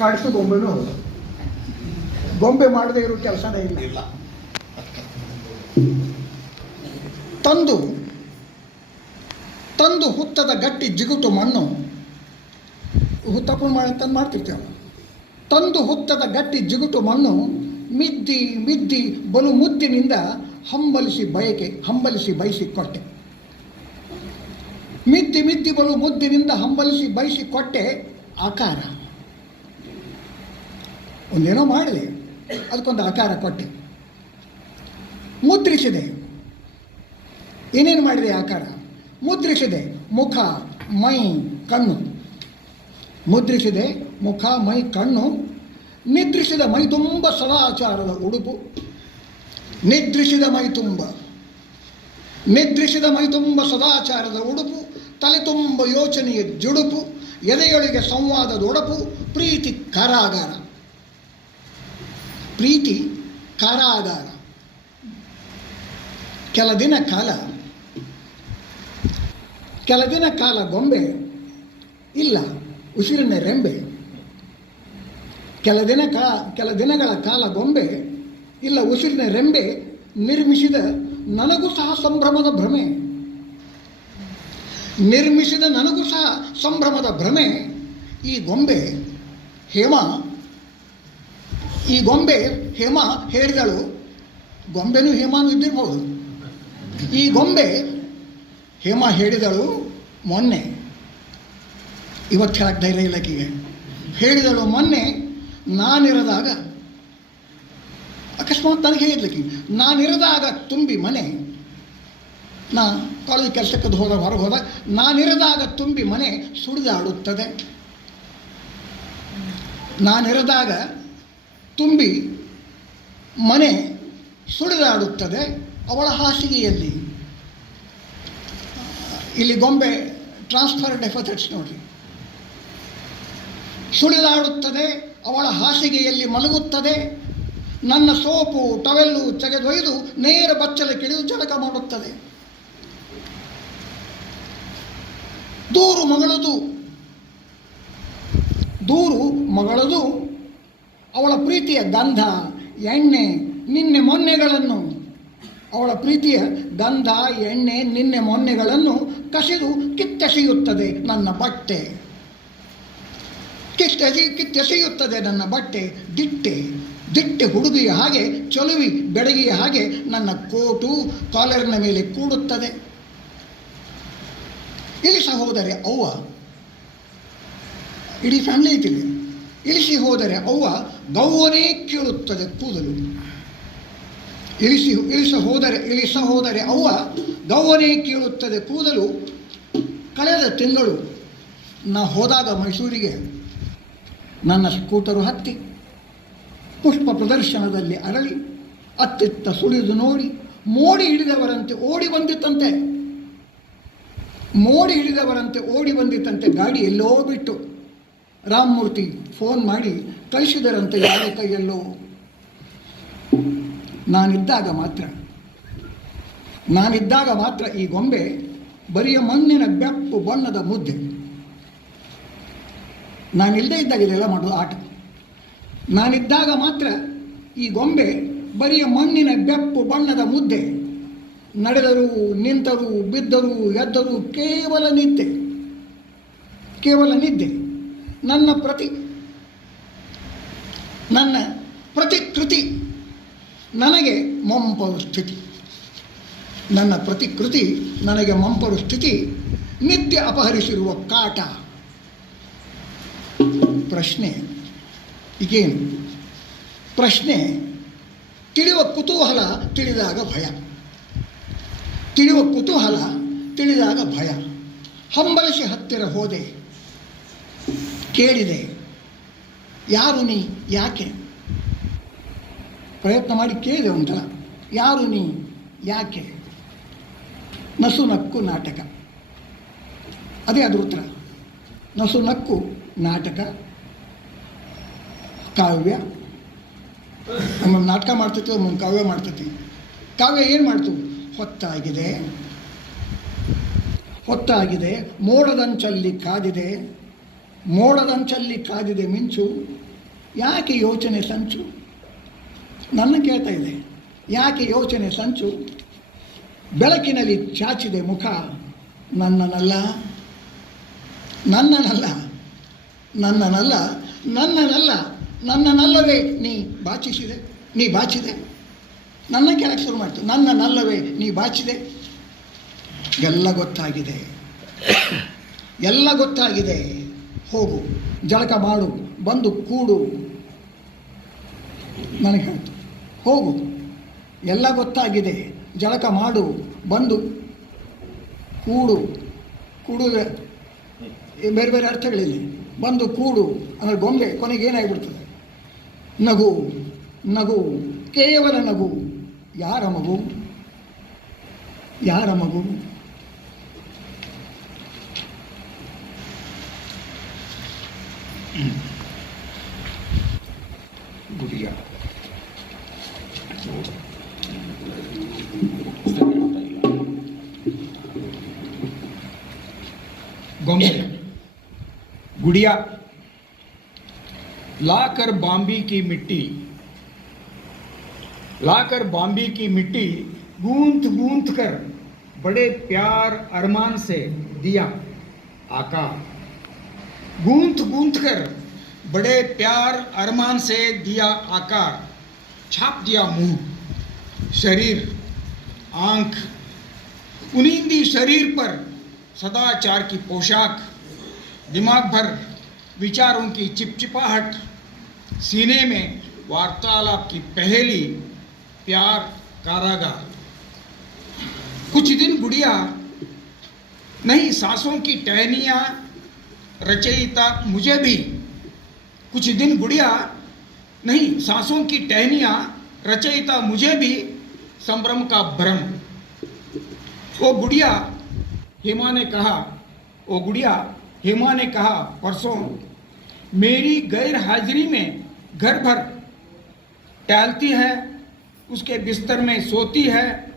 ಕಾಡಿಸು ಗೊಂಬೆನೂ ಹೌದು. ಗೊಂಬೆ ಮಾಡದೇ ಇರೋ ಕೆಲಸನೇ ಇಲ್ಲ. ತಂದು ಹುತ್ತದ ಗಟ್ಟಿ ಜಿಗುಟು ಮಣ್ಣು, ಹುತ್ತಪ್ಪು ಮಾಡಂತಂದು ಮಾಡ್ತಿರ್ತೇವೆ. ತಂದು ಹುತ್ತದ ಗಟ್ಟಿ ಜಿಗುಟು ಮಣ್ಣು ಮಿದ್ದಿ ಬಲು ಮುದ್ದಿನಿಂದ ಹಂಬಲಿಸಿ ಬಯಸಿ ಕೊಟ್ಟೆ. ಮಿದ್ದಿ ಬಲು ಮುದ್ದಿನಿಂದ ಹಂಬಲಿಸಿ ಬಯಸಿ ಕೊಟ್ಟೆ. ಆಕಾರ ಒಂದೇನೋ ಮಾಡಿದೆ, ಅದಕ್ಕೊಂದು ಆಕಾರ ಕೊಟ್ಟೆ. ಮುದ್ರಿಸಿದೆ. ಏನೇನು ಮಾಡಿದೆ ಆಕಾರ? ಮುದ್ರಿಸಿದೆ ಮುಖ, ಮೈ, ಕಣ್ಣು. ಮುದ್ರಿಸಿದೆ ಮುಖ, ಮೈ, ಕಣ್ಣು. ನಿದ್ರಿಸಿದ ಮೈ ತುಂಬ ಸದಾಚಾರದ ಉಡುಪು. ನಿದ್ರಿಸಿದ ಮೈ ತುಂಬ ಸದಾಚಾರದ ಉಡುಪು. ತಲೆ ತುಂಬ ಯೋಚನೆಯ ಜುಡುಪು. ಎದೆಯೊಳಗೆ ಸಂವಾದದ ಒಡಪು. ಪ್ರೀತಿ ಕಾರಾಗಾರ. ಕೆಲ ದಿನ ಕಾಲ ಗೊಂಬೆ ಇಲ್ಲ ಉಸಿರಿನ ರೆಂಬೆ. ಕೆಲ ದಿನಗಳ ಕಾಲ ಗೊಂಬೆ ಇಲ್ಲ ಉಸಿರಿನ ರೆಂಬೆ. ನಿರ್ಮಿಸಿದ ನನಗೂ ಸಹ ಸಂಭ್ರಮದ ಭ್ರಮೆ. ಈ ಗೊಂಬೆ ಹೇಮ ಹೇಳಿದಳು. ಗೊಂಬೆನೂ ಹೇಮಾನು ಇದ್ದಿರ್ಬೋದು. ಈ ಗೊಂಬೆ ಹೇಮ ಹೇಳಿದಳು ಮೊನ್ನೆ, ಇವತ್ತು ಹೇಳಕ್ಕೆ ಧೈರ್ಯ ಇಲ್ಲಕ್ಕಿಗೆ. ಹೇಳಿದಳು ಮೊನ್ನೆ ನಾನಿರದಾಗ. ಅಕಸ್ಮಾತ್ ನನಗೆ ಹೇಳಿದ್ಲಕ್ಕಿ, ನಾನಿರದಾಗ ತುಂಬಿ ಮನೆ. ನಾ ಕಾಲೇಜ್ ಕೆಲಸಕ್ಕೆ ಹೊರಗೆ ಹೋದಾಗ ನಾನಿರದಾಗ ತುಂಬಿ ಮನೆ ಸುಳಿದಾಡುತ್ತದೆ. ನಾನಿರದಾಗ ತುಂಬಿ ಮನೆ ಸುಳಿದಾಡುತ್ತದೆ ಅವಳ ಹಾಸಿಗೆಯಲ್ಲಿ. ಇಲ್ಲಿ ಗೊಂಬೆ ಟ್ರಾನ್ಸ್ಫರ್ ಡೆಫಿಸಿಟ್ಸ್ ನೋಡಿ. ಸುಳಿದಾಡುತ್ತದೆ ಅವಳ ಹಾಸಿಗೆಯಲ್ಲಿ ಮಲಗುತ್ತದೆ. ನನ್ನ ಸೋಪು ಟವೆಲ್ಲು ತೆಗೆದೊಯ್ದು ನೇರ ಬಚ್ಚಲಕ್ಕಿಳಿದು ಜಳಕ ಮಾಡುತ್ತದೆ. ದೂರು ಮಗಳದು ಅವಳ ಪ್ರೀತಿಯ ಗಂಧ, ಎಣ್ಣೆ, ನಿನ್ನೆ ಮೊನ್ನೆಗಳನ್ನು. ಅವಳ ಪ್ರೀತಿಯ ಗಂಧ, ಎಣ್ಣೆ, ನಿನ್ನೆ ಮೊನ್ನೆಗಳನ್ನು ಕಸಿದು ಕಿತ್ತೆಸೆಯುತ್ತದೆ ನನ್ನ ಬಟ್ಟೆ. ಕಿತ್ತೆಸೆಯುತ್ತದೆ ನನ್ನ ಬಟ್ಟೆ. ದಿಟ್ಟೆ ಹುಡುಗಿಯ ಹಾಗೆ, ಚೊಲುವಿ ಬೆಡಗಿಯ ಹಾಗೆ ನನ್ನ ಕೋಟು ಕಾಲರ್ನ ಮೇಲೆ ಕೂಡುತ್ತದೆ. ಇಳಿಸ ಹೋದರೆ ಅವ್ವ, ಇಡೀ ಫ್ಯಾಮಿಲಿ ಐತಿಲ್ಲಿ, ಇಳಿಸಿ ಹೋದರೆ ಅವ್ವ ಗೌವನೇ ಕೇಳುತ್ತದೆ ಕೂದಲು. ಇಳಿಸ ಹೋದರೆ ಅವ್ವ ಗೌವನೇ ಕೇಳುತ್ತದೆ ಕೂದಲು. ಕಳೆದ ತಿಂಗಳು ನಾ ಹೋದಾಗ ಮೈಸೂರಿಗೆ ನನ್ನ ಸ್ಕೂಟರು ಹತ್ತಿ ಪುಷ್ಪ ಪ್ರದರ್ಶನದಲ್ಲಿ ಅರಳಿ ಅತ್ತಿತ್ತ ಸುಳಿದು ನೋಡಿ ಮೋಡಿ ಹಿಡಿದವರಂತೆ ಓಡಿ ಬಂದಿತ್ತಂತೆ ಗಾಡಿ ಎಲ್ಲೋ ಬಿಟ್ಟು ರಾಮಮೂರ್ತಿ ಫೋನ್ ಮಾಡಿ ಕಳಿಸಿದರಂತೆ ಯಾರ ಕೈಯಲ್ಲೋ. ನಾನಿದ್ದಾಗ ಮಾತ್ರ ಈ ಗೊಂಬೆ ಬರಿಯ ಮಣ್ಣಿನ ಬೆಪ್ಪು ಬಣ್ಣದ ಮುದ್ದೆ. ನಾನಿಲ್ಲದೆ ಇದ್ದಾಗ ಇದೆಲ್ಲ ಮಾಡೋದು ಆಟ. ನಾನಿದ್ದಾಗ ಮಾತ್ರ ಈ ಗೊಂಬೆ ಬರಿಯ ಮಣ್ಣಿನ ಬೆಪ್ಪು ಬಣ್ಣದ ಮುದ್ದೆ. ನಡೆದರು, ನಿಂತರು, ಬಿದ್ದರು, ಎದ್ದರು, ಕೇವಲ ನಿದ್ದೆ. ನನ್ನ ಪ್ರತಿಕೃತಿ ನನಗೆ ಮಂಪರು ಸ್ಥಿತಿ. ನಿದ್ದೆ ಅಪಹರಿಸಿರುವ ಕಾಟ. ಪ್ರಶ್ನೆ ಈಗೇನು? ಪ್ರಶ್ನೆ ತಿಳಿಯುವ ಕುತೂಹಲ, ತಿಳಿದಾಗ ಭಯ. ಹಂಬಲಿಸಿ ಹತ್ತಿರ ಹೋದೆ, ಕೇಳಿದೆ, ಯಾರು ನೀ, ಯಾಕೆ? ಪ್ರಯತ್ನ ಮಾಡಿ ಕೇಳಿದೆ ಒಂಥರ, ಯಾರು ನೀ, ಯಾಕೆ? ನಸು ನಕ್ಕು ನಾಟಕ, ಅದೇ ಅದ್ರ ಉತ್ತರ. ನಸು ನಕ್ಕು ನಾಟಕ, ಕಾವ್ಯ. ಒಮ್ಮೊಮ್ಮೆ ನಾಟಕ ಮಾಡ್ತೈತಿ, ಒಮ್ಮೊಮ್ಮೆ ಕಾವ್ಯ ಮಾಡ್ತೈತಿ. ಕಾವ್ಯ ಏನು ಮಾಡ್ತು? ಹೊತ್ತಾಗಿದೆ, ಮೋಡದಂಚಲ್ಲಿ ಕಾದಿದೆ ಮಿಂಚು. ಯಾಕೆ ಯೋಚನೆ ಸಂಚು? ನನ್ನ ಕೇಳ್ತಾ ಇದೆ, ಯಾಕೆ ಯೋಚನೆ ಸಂಚು? ಬೆಳಕಿನಲ್ಲಿ ಚಾಚಿದೆ ಮುಖ, ನನ್ನನಲ್ಲವೇ ನೀ ಬಾಚಿದೆ. ನನ್ನ ಕೇಳಕ್ಕೆ ಶುರು ಮಾಡ್ತು, ನನ್ನನಲ್ಲವೇ ನೀ ಬಾಚಿದೆ. ಎಲ್ಲ ಗೊತ್ತಾಗಿದೆ, ಹೋಗು, ಜಳಕ ಮಾಡು, ಬಂದು ಕೂಡು. ನನಗೆ ಹೇಳ್ತು, ಹೋಗು, ಎಲ್ಲ ಗೊತ್ತಾಗಿದೆ, ಜಳಕ ಮಾಡು, ಬಂದು ಕೂಡು. ಬೇರೆ ಬೇರೆ ಅರ್ಥಗಳಿಲ್ಲ. ಬಂದು ಕೂಡು ಅಂದರೆ ಗೊಂಬೆ ಕೊನೆಗೆ ಏನಾಗಿಬಿಡ್ತದೆ? ನಗು, ಕೇವಲ ನಗು. ಯಾರ ಮಗು? ಗುಡಿಯಾ ಗೊಂಬೆ. गुड़िया लाकर बॉम्बे की मिट्टी गूंथ कर बड़े प्यार अरमान से दिया आकार. गूंथ कर बड़े प्यार अरमान से दिया आकार. छाप दिया मुंह, शरीर, आंख, उनींदी शरीर पर सदाचार की पोशाक. दिमाग भर विचारों की चिपचिपाहट. सीने में वार्तालाप की पहेली. प्यार कारागार. कुछ दिन गुड़िया नहीं सांसों की टहनियाँ रचयिता मुझे भी. कुछ दिन गुड़िया नहीं सांसों की टहनियाँ रचयिता मुझे भी. संभ्रम का भ्रम. वो गुड़िया हेमा ने कहा परसों मेरी गैर हाजिरी में घर भर टहलती है, उसके बिस्तर में सोती है,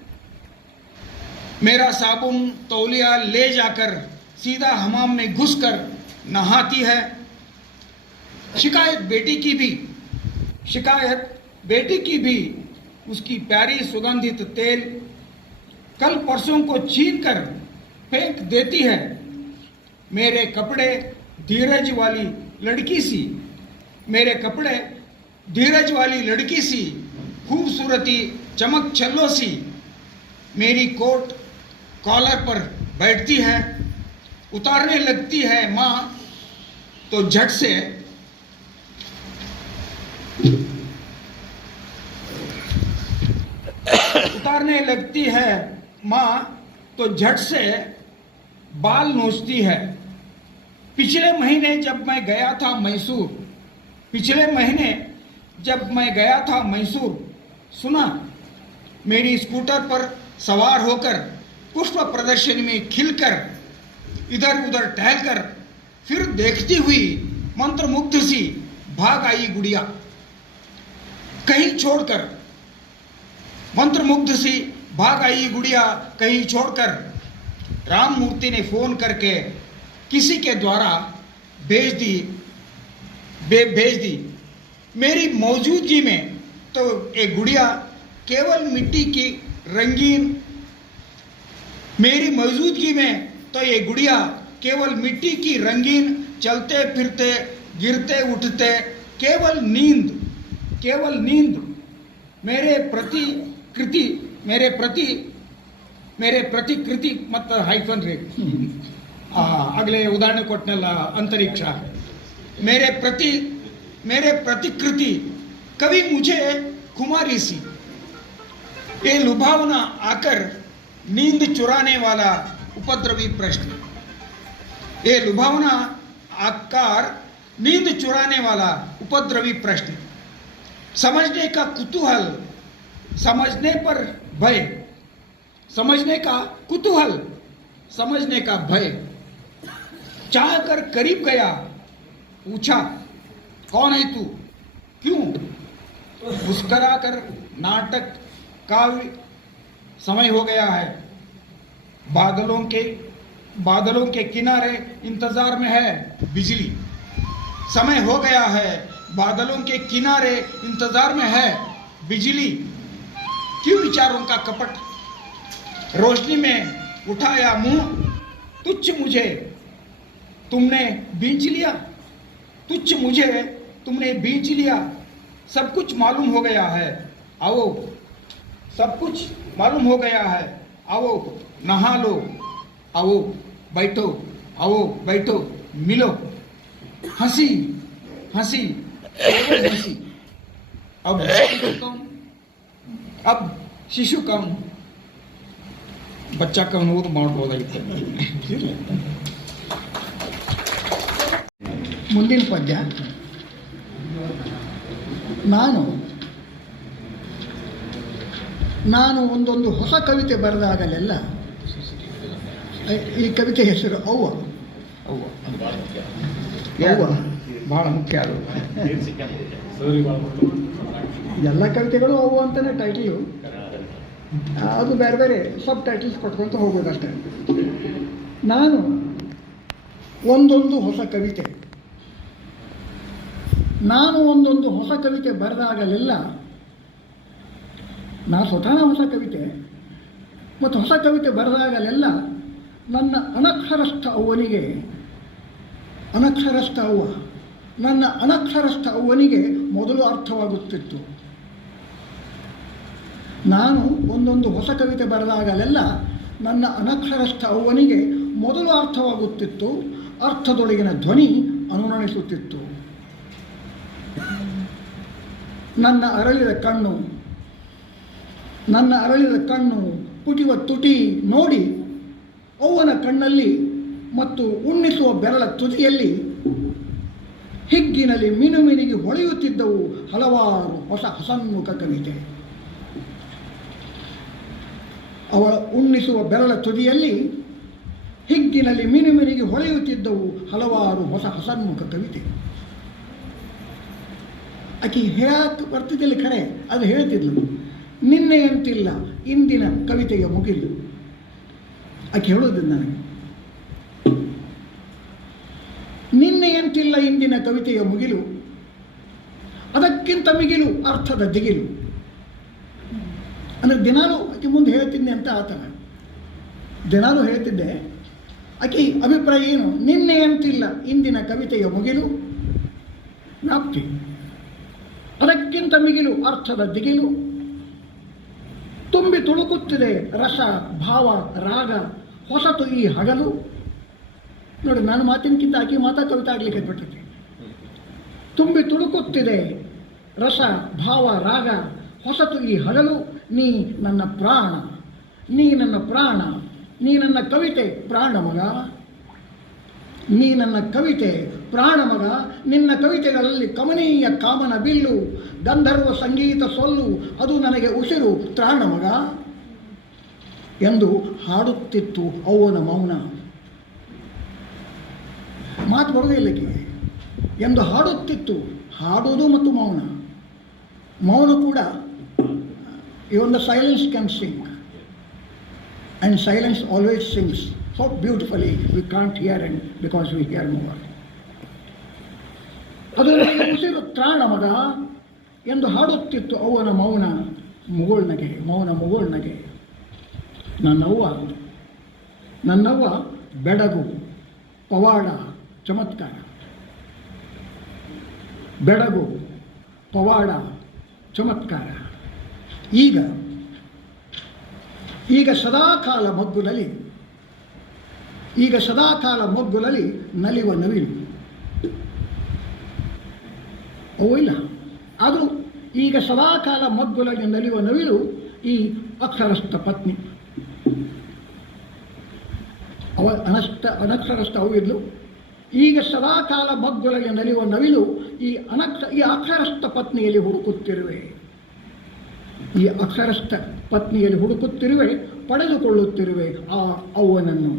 मेरा साबुन तौलिया ले जाकर सीधा हमाम में घुसकर नहाती है. शिकायत बेटी की भी उसकी प्यारी सुगंधित तेल कल परसों को छीन कर फेंक देती है. मेरे कपड़े धीरज वाली लड़की सी, खूबसूरती चमक छल्लो सी मेरी कोट कॉलर पर बैठती है. उतारने लगती है माँ तो झट से उतारने लगती है माँ तो झट से बाल नोचती है। पिछले महीने जब मैं गया था मैसूर, सुना मेरी स्कूटर पर सवार होकर पुष्प प्रदर्शनी में खिलकर इधर उधर टहलकर फिर देखती हुई मंत्रमुग्ध सी भाग आई गुड़िया कहीं छोड़कर। मंत्रमुग्ध सी भाग आई गुड़िया कहीं छोड़कर राम मूर्ति ने फोन करके किसी के द्वारा भेज दी। मेरी मौजूदगी में तो एक गुड़िया केवल मिट्टी की रंगीन मेरी मौजूदगी में तो ये गुड़िया केवल मिट्टी की रंगीन चलते फिरते गिरते उठते केवल नींद मेरे प्रतिकृति मत हाइफन रे अगले उदाहरण कोटनेला अंतरिक्ष मेरे प्रतिकृति कभी मुझे खुमारी सी ये लुभावना आकर नींद चुराने वाला उपद्रवी प्रश्न। ये लुभावना आकार नींद चुराने वाला उपद्रवी प्रश्न। समझने का कुतूहल, समझने पर भय, समझने का कुतूहल, समझने का भय। चाह कर करीब गया, पूछा कौन है तू, क्यों? मुस्करा कर नाटक काव्य समय हो गया है। बादलों के किनारे इंतजार में है बिजली। समय हो गया है, बादलों के किनारे इंतजार में है बिजली। क्यों विचारों का कपट, रोशनी में उठाया मुंह, तुच्छ मुझे तुमने बींच लिया, तुच्छ मुझे तुमने बींच लिया। सब कुछ मालूम हो गया है, आओ, सब कुछ मालूम हो गया है, आओ नहा लो, आओ बैठो, आओ बैठो, मिलो। हंसी हंसी हंसी। अब शिशु कौन, बच्चा कौन वो तो ಮಾಡಬಹುದಾಗಿತ್ತು। ಮುಂದಿನ ಪದ್ಯ ನಾನು ಒಂದೊಂದು ಹೊಸ ಕವಿತೆ ಬರೆದಾಗಲೆಲ್ಲ, ಈ ಕವಿತೆ ಹೆಸರು ಅವ್ವ ಬಹಳ ಮುಖ್ಯ ಅದು। ಎಲ್ಲ ಕವಿತೆಗಳು ಅವ್ವ ಅಂತಲೇ ಟೈಟಲು, ಅದು ಬೇರೆ ಬೇರೆ ಸಬ್ ಟೈಟಲ್ಸ್ ಕೊಟ್ಕೊತ ಹೋಗೋದಷ್ಟೇ. ನಾನು ಒಂದೊಂದು ಹೊಸ ಕವಿತೆ ಬರೆದಾಗಲೆಲ್ಲ, ನಾನು ಸ್ವತಃ ಹೊಸ ಕವಿತೆ ಮತ್ತು ಹೊಸ ಕವಿತೆ ಬರೆದಾಗಲೆಲ್ಲ ನನ್ನ ಅನಕ್ಷರಸ್ಥ ಅವ್ವನಿಗೆ ಮೊದಲು ಅರ್ಥವಾಗುತ್ತಿತ್ತು. ನಾನು ಒಂದೊಂದು ಹೊಸ ಕವಿತೆ ಬರೆದಾಗಲೆಲ್ಲ ನನ್ನ ಅನಕ್ಷರಸ್ಥ ಅವ್ವನಿಗೆ ಮೊದಲು ಅರ್ಥವಾಗುತ್ತಿತ್ತು, ಅರ್ಥದೊಳಗಿನ ಧ್ವನಿ ಅನುರಣಿಸುತ್ತಿತ್ತು. ನನ್ನ ಅರಳಿದ ಕಣ್ಣು ಪುಟಿವ ತುಟಿ ನೋಡಿ ಅವ್ವನ ಕಣ್ಣಲ್ಲಿ ಮತ್ತು ಉಣ್ಣಿಸುವ ಬೆರಳ ತುದಿಯಲ್ಲಿ ಹಿಗ್ಗಿನಲ್ಲಿ ಮಿನುಮಿನಿಗೆ ಹೊಳೆಯುತ್ತಿದ್ದವು ಹಲವಾರು ಹೊಸ ಹಸನ್ಮುಖ ಕವಿತೆ. ಅವಳ ಉಣ್ಣಿಸುವ ಬೆರಳ ತುದಿಯಲ್ಲಿ ಹಿಗ್ಗಿನಲ್ಲಿ ಮಿನುಮಿನಿಗೆ ಹೊಳೆಯುತ್ತಿದ್ದವು ಹಲವಾರು ಹೊಸ ಹಸನ್ಮುಖ ಕವಿತೆ. ಆಕೆ ಹೇಳಕ್ಕೆ ಬರ್ತಿದ್ದಿಲ್ಲ ಖರೆ, ಅದು ಹೇಳ್ತಿದ್ಲು. ನಿನ್ನೆಯಂತಿಲ್ಲ ಇಂದಿನ ಕವಿತೆಯ ಮುಗಿಲು. ಆಕೆ ಹೇಳೋದು ನನಗೆ, ನಿನ್ನೆಯಂತಿಲ್ಲ ಇಂದಿನ ಕವಿತೆಯ ಮುಗಿಲು, ಅದಕ್ಕಿಂತ ಮಿಗಿಲು ಅರ್ಥದ ದಿಗಿಲು. ಅಂದರೆ ದಿನಾಲೂ ಆಕೆ ಮುಂದೆ ಹೇಳ್ತಿದ್ದೆ ಅಂತ ಆತನ ದಿನಾಲೂ ಹೇಳ್ತಿದ್ದೆ. ಆಕೆ ಅಭಿಪ್ರಾಯ ಏನು? ನಿನ್ನೆಯಂತಿಲ್ಲ ಇಂದಿನ ಕವಿತೆಯ ಮುಗಿಲು ವ್ಯಾಪ್ತಿ, ಅದಕ್ಕಿಂತ ಮಿಗಿಲು ಅರ್ಥದ ದಿಗಿಲು. ತುಂಬಿ ತುಳುಕುತ್ತಿದೆ ರಸ ಭಾವ ರಾಗ ಹೊಸತು ಈ ಹಗಲು. ನೋಡಿ, ನಾನು ಮಾತಿನಕ್ಕಿಂತ ಆಕೆ ಮಾತಾ ಕವಿತೆ ಆಗಲಿಕ್ಕೆ ಬಿಟ್ಟಿದ್ದೆ. ತುಂಬಿ ತುಳುಕುತ್ತಿದೆ ರಸ ಭಾವ ರಾಗ ಹೊಸತು ಈ ಹಗಲು, ನೀ ನನ್ನ ಪ್ರಾಣ, ನೀ ನನ್ನ ಪ್ರಾಣ, ನೀ ನನ್ನ ಕವಿತೆ ಪ್ರಾಣ ಮಗ, ನೀ ನನ್ನ ಕವಿತೆ ಪ್ರಾಣ ಮಗ, ನಿನ್ನ ಕವಿತೆಗಳಲ್ಲಿ ಕಮನೀಯ ಕಾಮನ ಬಿಲ್ಲು, ಗಂಧರ್ವ ಸಂಗೀತ ಸೊಲ್ಲು, ಅದು ನನಗೆ ಉಸಿರು ತ್ರಾಣ ಮಗ ಎಂದು ಹಾಡುತ್ತಿತ್ತು ಅವ್ವನ ಮೌನ. ಮಾತು ಬರುವುದಿಲ್ಲಕ್ಕೆ ಎಂದು ಹಾಡುತ್ತಿತ್ತು. ಹಾಡುವುದು ಮತ್ತು ಮೌನ, ಮೌನ ಕೂಡ even the silence can sing, and silence always sings so beautifully we can't hear it because we hear more. ಅದು ಉಸಿರು ತ್ರಾಣ ಮಗ ಎಂದು ಹಾಡುತ್ತಿತ್ತು ಅವನ ಮೌನ ಮುಗುಳ್ನಗೆ, ಮೌನ ಮುಗುಳ್ನಗೆ. ನನ್ನವ್ವ ಬೆಡಗು ಪವಾಡ ಚಮತ್ಕಾರ, ಬೆಡಗು ಪವಾಡ ಚಮತ್ಕಾರ. ಈಗ ಸದಾಕಾಲ ಮಗ್ಗುಲಲ್ಲಿ ನಲಿವ ನವಿಲು. ಅವು ಇಲ್ಲ, ಅದು ಈಗ ಸದಾಕಾಲ ಮಗ್ಗುಲಲ್ಲಿ ನಲಿವ ನವಿಲು ಈ ಅಕ್ಷರಸ್ಥ ಪತ್ನಿ. ಅನಕ್ಷರಸ್ಥ ಅವು ಇದ್ಲು. ಈಗ ಸದಾಕಾಲ ಮಗ್ಗುಲಲ್ಲಿ ನಲಿವ ನವಿಲು ಈ ಅಕ್ಷರಸ್ಥ ಪತ್ನಿಯಲ್ಲಿ ಹುಡುಕುತ್ತಿರುವೆ, ಈ ಅಕ್ಷರಸ್ಥ ಪತ್ನಿಯಲ್ಲಿ ಹುಡುಕುತ್ತಿರುವೆ, ಪಡೆದುಕೊಳ್ಳುತ್ತಿರುವೆ ಆ ಅವ್ವನನ್ನು.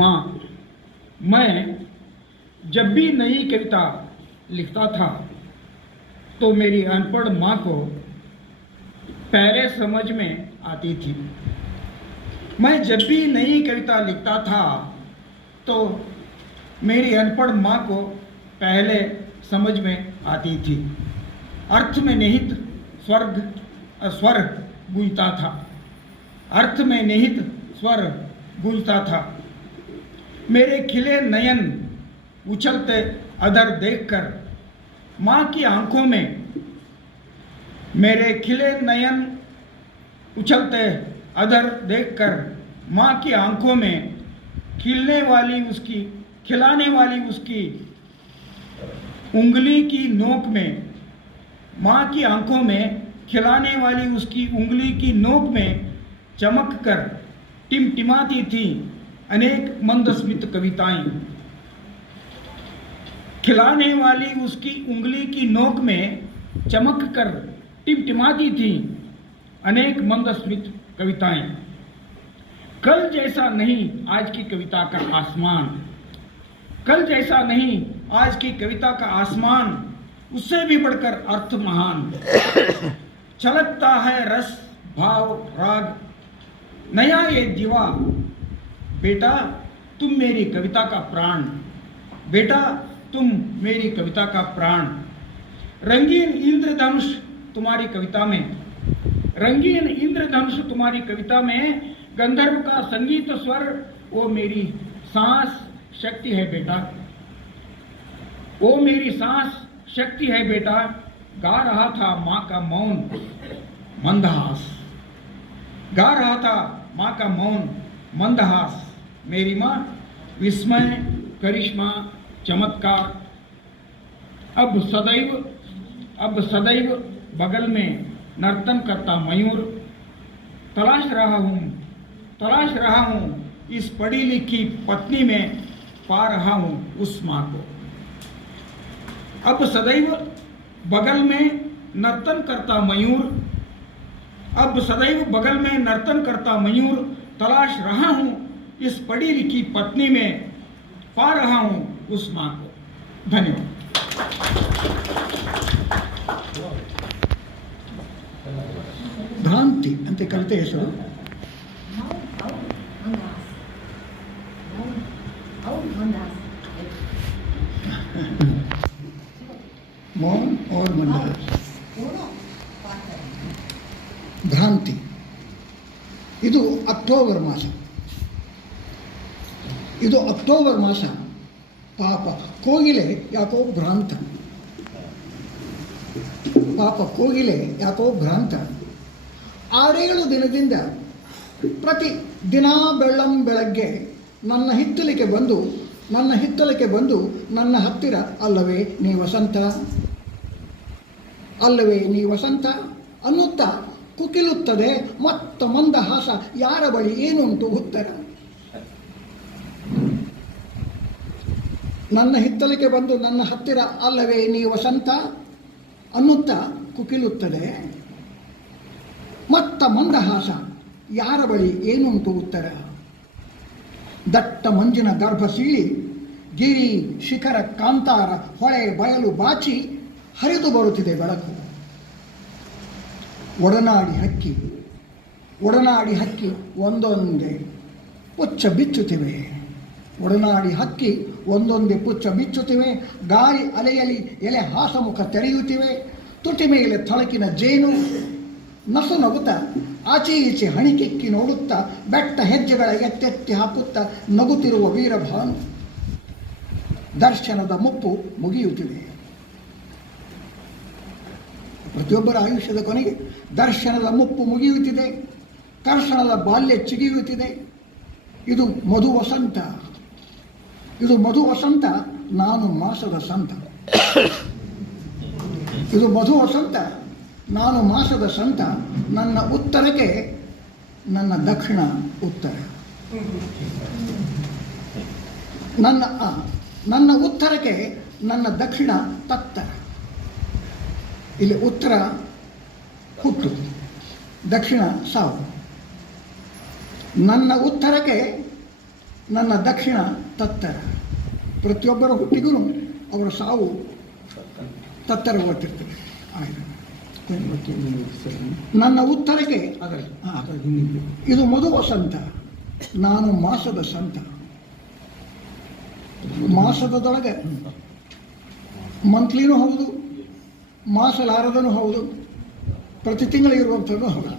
माँ, मैं जब भी नई कविता लिखता था तो मेरी अनपढ़ माँ को पहले समझ में आती थी। मैं जब भी नई कविता लिखता था तो मेरी अनपढ़ माँ को पहले समझ में आती थी। अर्थ में निहित स्वर गूंजता था, अर्थ में निहित स्वर गूंजता था। मेरे खिले नयन उछलते अधर देखकर माँ की आंखों में, मेरे खिले नयन उछलते अधर देखकर माँ की आंखों में खिलाने वाली उसकी उंगली की नोक में, माँ की आंखों में खिलाने वाली उसकी उंगली की नोक में चमक कर टिमटिमाती थी अनेक मंदस्मित कविताएं। खिलाने वाली उसकी उंगली की नोक में चमक कर टिमटिमाती थी अनेक मंदस्मित कविताएं। कल जैसा नहीं आज की कविता का आसमान, कल जैसा नहीं आज की कविता का आसमान, उससे भी बढ़कर अर्थ महान। छलकता है रस भाव राग नया ये दीवा, बेटा तुम मेरी कविता का प्राण, बेटा तुम मेरी कविता का प्राण। रंगीन इंद्रधनुष तुम्हारी कविता में, रंगीन इंद्रधनुष तुम्हारी कविता में, गंधर्व का संगीत स्वर वो मेरी सांस शक्ति है बेटा, वो मेरी सांस शक्ति है बेटा। गा रहा था माँ का मौन मंदहास, गा रहा था माँ का मौन मंदहास। मेरी माँ विस्मय करिश्मा चमत्कार। अब सदैव बगल में नर्तन करता मयूर, तलाश रहा हूँ इस पढ़ी लिखी पत्नी में, पा रहा हूँ उस माँ को। अब सदैव बगल में नर्तन करता मयूर, अब सदैव बगल में नर्तन करता मयूर, तलाश रहा हूँ इस पढ़ी लिखी पत्नी में, पा रहा हूँ उस माँ को। धन्यवाद। ಭ್ರಾಂತಿ ಅಂತ ಕವಿತೆ ಹೆಸರು. ಮೌನ್ ಔರ್ ಮಂದಹಾಸ್. ಭ್ರಾಂತಿ ಇದು ಅಕ್ಟೋಬರ್ ಮಾಸ, ಇದು ಅಕ್ಟೋಬರ್ ಮಾಸ. ಪಾಪ ಕೋಗಿಲೆ ಯಾಕೋ ಭ್ರಾಂತ, ಪಾಪ ಕೋಗಿಲೆ ಯಾಕೋ ಭ್ರಾಂತ. 6-7 ದಿನದಿಂದ ಪ್ರತಿ ದಿನ ಬೆಳಗ್ಗೆ ನನ್ನ ಹಿತ್ತಲಿಗೆ ಬಂದು ನನ್ನ ಹತ್ತಿರ ಅಲ್ಲವೇ ನೀ ವಸಂತ, ಅಲ್ಲವೇ ನೀ ವಸಂತ ಅನ್ನುತ್ತಾ ಕುಕಿಲುತ್ತದೆ ಮತ್ತ ಮಂದಹಾಸ. ಯಾರ ಬಳಿ ಏನುಂಟು ಉತ್ತರ? ನನ್ನ ಹಿತ್ತಲಿಗೆ ಬಂದು ನನ್ನ ಹತ್ತಿರ ಅಲ್ಲವೇ ನೀ ವಸಂತ ಅನ್ನುತ್ತಾ ಕುಕಿಲುತ್ತದೆ ಮತ್ತ ಮಂದಹಾಸ. ಯಾರ ಬಳಿ ಏನುಂಟು ಉತ್ತರ? ದಟ್ಟ ಮಂಜಿನ ಗರ್ಭ ಸೀಳಿ ಗಿರಿ ಶಿಖರ ಕಾಂತಾರ ಹೊಳೆ ಬಯಲು ಬಾಚಿ ಹರಿದು ಬರುತ್ತಿದೆ ಬೆಳಕು. ಒಡನಾಡಿ ಹಕ್ಕಿ ಒಂದೊಂದೇ ಪುಚ್ಚ ಬಿಚ್ಚುತ್ತಿವೆ. ಒಡನಾಡಿ ಹಕ್ಕಿ ಒಂದೊಂದೇ ಪುಚ್ಚ ಬಿಚ್ಚುತ್ತಿವೆ. ಗಾಳಿ ಅಲೆಯಲಿ ಎಲೆ ಹಾಸಮುಖ ತೆರೆಯುತ್ತಿವೆ. ತುಟಿ ಮೇಲೆ ಥಳಕಿನ ಜೇನು ನಸು ನಗುತ್ತಾ ಆಚೆ ಈಚೆ ಹಣಿಕಿಕ್ಕಿ ನೋಡುತ್ತಾ ಬೆಟ್ಟ ಹೆಜ್ಜೆಗಳ ಎತ್ತೆತ್ತಿ ಹಾಕುತ್ತಾ ನಗುತ್ತಿರುವ ವೀರಭಾನು. ದರ್ಶನದ ಮುಪ್ಪು ಮುಗಿಯುತ್ತಿದೆ. ಪ್ರತಿಯೊಬ್ಬರ ಆಯುಷ್ಯದ ಕೊನೆಗೆ ದರ್ಶನದ ಮುಪ್ಪು ಮುಗಿಯುತ್ತಿದೆ. ಕರ್ಷಣದ ಬಾಲ್ಯ ಚಿಗಿಯುತ್ತಿದೆ. ಇದು ಮಧು ವಸಂತ, ನಾನು ಮಾಸದ ಸಂತ. ಇದು ಮಧು ವಸಂತ, ನಾನು ಮಾಸದ ಸಂತ. ನನ್ನ ಉತ್ತರಕ್ಕೆ ನನ್ನ ದಕ್ಷಿಣ ಉತ್ತರ. ನನ್ನ ಉತ್ತರಕ್ಕೆ ನನ್ನ ದಕ್ಷಿಣ ತತ್ತರ. ಇಲ್ಲಿ ಉತ್ತರ ಹುಟ್ಟು, ದಕ್ಷಿಣ ಸಾವು. ನನ್ನ ಉತ್ತರಕ್ಕೆ ನನ್ನ ದಕ್ಷಿಣ ತತ್ತರ. ಪ್ರತಿಯೊಬ್ಬರ ಹುಟ್ಟಿಗೂ ಅವರ ಸಾವು ತತ್ತರ ಓದ್ತಿರ್ತದೆ. ನನ್ನ ಉತ್ತರಕ್ಕೆ ಇದು ಮಧು ವಸಂತ, ನಾನು ಮಾಸದ ಸಂತ. ಮಾಸದೊಳಗೆ ಮಂತ್ಲಿನೂ ಹೌದು, ಮಾಸಲಾರದನೂ ಹೌದು, ಪ್ರತಿ ತಿಂಗಳು ಇರುವಂಥದ್ದು ಹೌದು.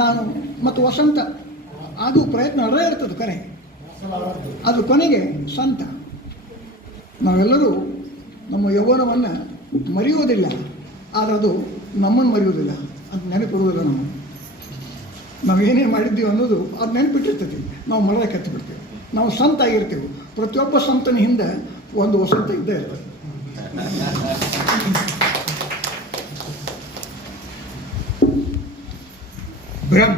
ನಾನು ಮತ್ತು ವಸಂತ ಆಗು ಪ್ರಯತ್ನ ನಡೆದೇ ಇರ್ತದೆ ಕರೆ, ಅದು ಕೊನೆಗೆ ಸಂತ. ನಾವೆಲ್ಲರೂ ನಮ್ಮ ಯೌವನವನ್ನು ಮರೆಯುವುದಿಲ್ಲ, ಆದರೆ ಅದು ನಮ್ಮನ್ನು ಮರೆಯುವುದಿಲ್ಲ ಅಂತ ನೆನಪಿರುವುದಿಲ್ಲ. ನಾವು ಏನೇನು ಮಾಡಿದ್ದೀವಿ ಅನ್ನೋದು ಅದು ನೆನಪಿಟ್ಟಿರ್ತೈತಿ, ನಾವು ಮರಕ್ಕೆ ಎತ್ತು ಬಿಡ್ತೇವೆ. ನಾವು ಸಂತ ಆಗಿರ್ತೀವಿ. ಪ್ರತಿಯೊಬ್ಬ ಸಂತನ ಹಿಂದೆ ಒಂದು ವಸಂತ ಇದ್ದೇ ಇರ್ತದೆ. भ्रम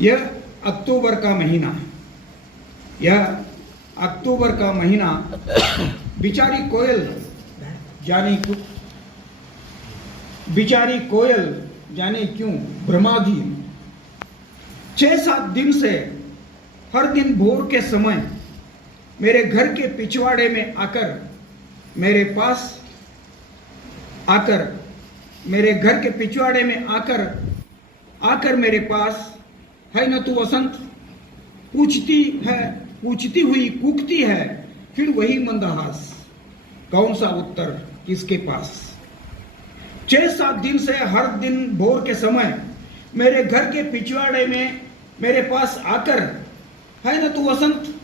यह अक्टूबर का महीना बेचारी कोयल जाने क्यों भ्रमाधीन 6-7 दिन से हर दिन भोर के समय मेरे घर के पिछवाड़े में आकर मेरे पास है न तू वसंत पूछती हुई कूकती है, फिर वही मंदहास, कौन सा उत्तर किसके पास? 6-7 दिन से हर दिन भोर के समय मेरे घर के पिछवाड़े में मेरे पास आकर है न तू वसंत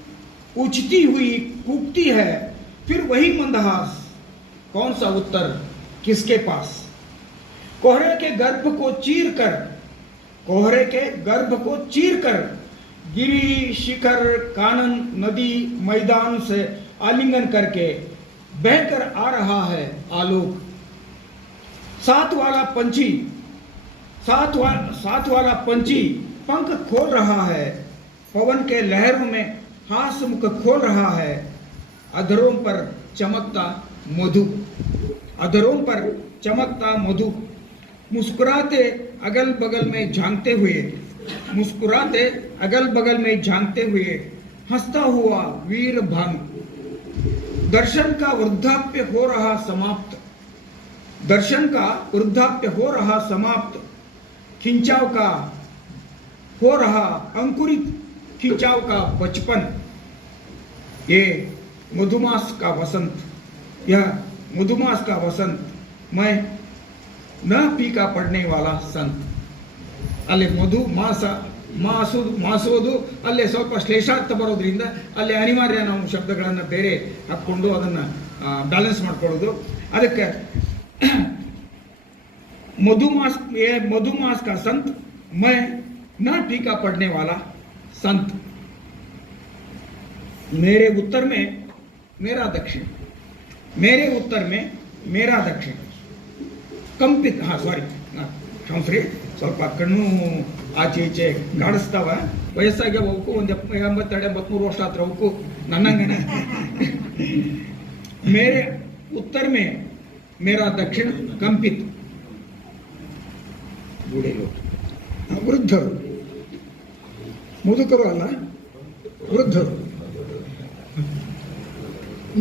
पूछती हुई कूकती है, फिर वही मंदहास, कौन सा उत्तर किसके पास? कोहरे के गर्भ को चीर कर गिरी शिखर कानन नदी मैदान से आलिंगन करके बहकर आ रहा है आलोक। साथ वाला पंछी पंख खोल रहा है, पवन के लहरों में हास मुख खोल रहा है। अधरों पर चमकता मधु मुस्कुराते अगल बगल में झांकते हुए हंसता हुआ वीर भानु। दर्शन का वृद्धाप्य हो रहा समाप्त खिंचाव का हो रहा अंकुरित खिंचाव का बचपन। ये मधुमास का वसंत, मैं न फीका पड़ने वाला संत। ಅಲ್ಲಿ ಮಧು ಮಾಸ ಮಾಸೋದು ಅಲ್ಲೇ ಸ್ವಲ್ಪ ಶ್ಲೇಷಾರ್ಥ ಬರೋದ್ರಿಂದ ಅಲ್ಲಿ ಅನಿವಾರ್ಯ ನಾವು ಶಬ್ದಗಳನ್ನು ಬೇರೆ ಹಾಕ್ಕೊಂಡು ಅದನ್ನು ಬ್ಯಾಲೆನ್ಸ್ ಮಾಡ್ಕೊಳ್ಳೋದು. ಅದಕ್ಕೆ मधुमास का संत मैं न टीका पढ़ने वाला संत. मेरे उत्तर में मेरा दक्षिण, मेरे उत्तर में मेरा दक्षिण. ಕಂಪಿತ ಸಾರಿ ಕ್ಷಮ್ಸ್ರಿ, ಸ್ವಲ್ಪ ಕಣ್ಣು ಆಚೆ ಈಚೆ ಕಾಣಿಸ್ತಾವ. ವಯಸ್ಸಾಗಿ ಅವಕ್ಕೂ ಒಂದು 82-83 ವರ್ಷ ಹತ್ರ ಅವಕ್ಕೂ ನನ್ನಂಗನೆ. ಮೇರೆ ಉತ್ತರ ಮೇ ಮೇರಾ ದಕ್ಷಿಣ ಕಂಪಿತ್. ವೃದ್ಧರು, ಮುದುಕರು ಅಲ್ಲ, ವೃದ್ಧರು.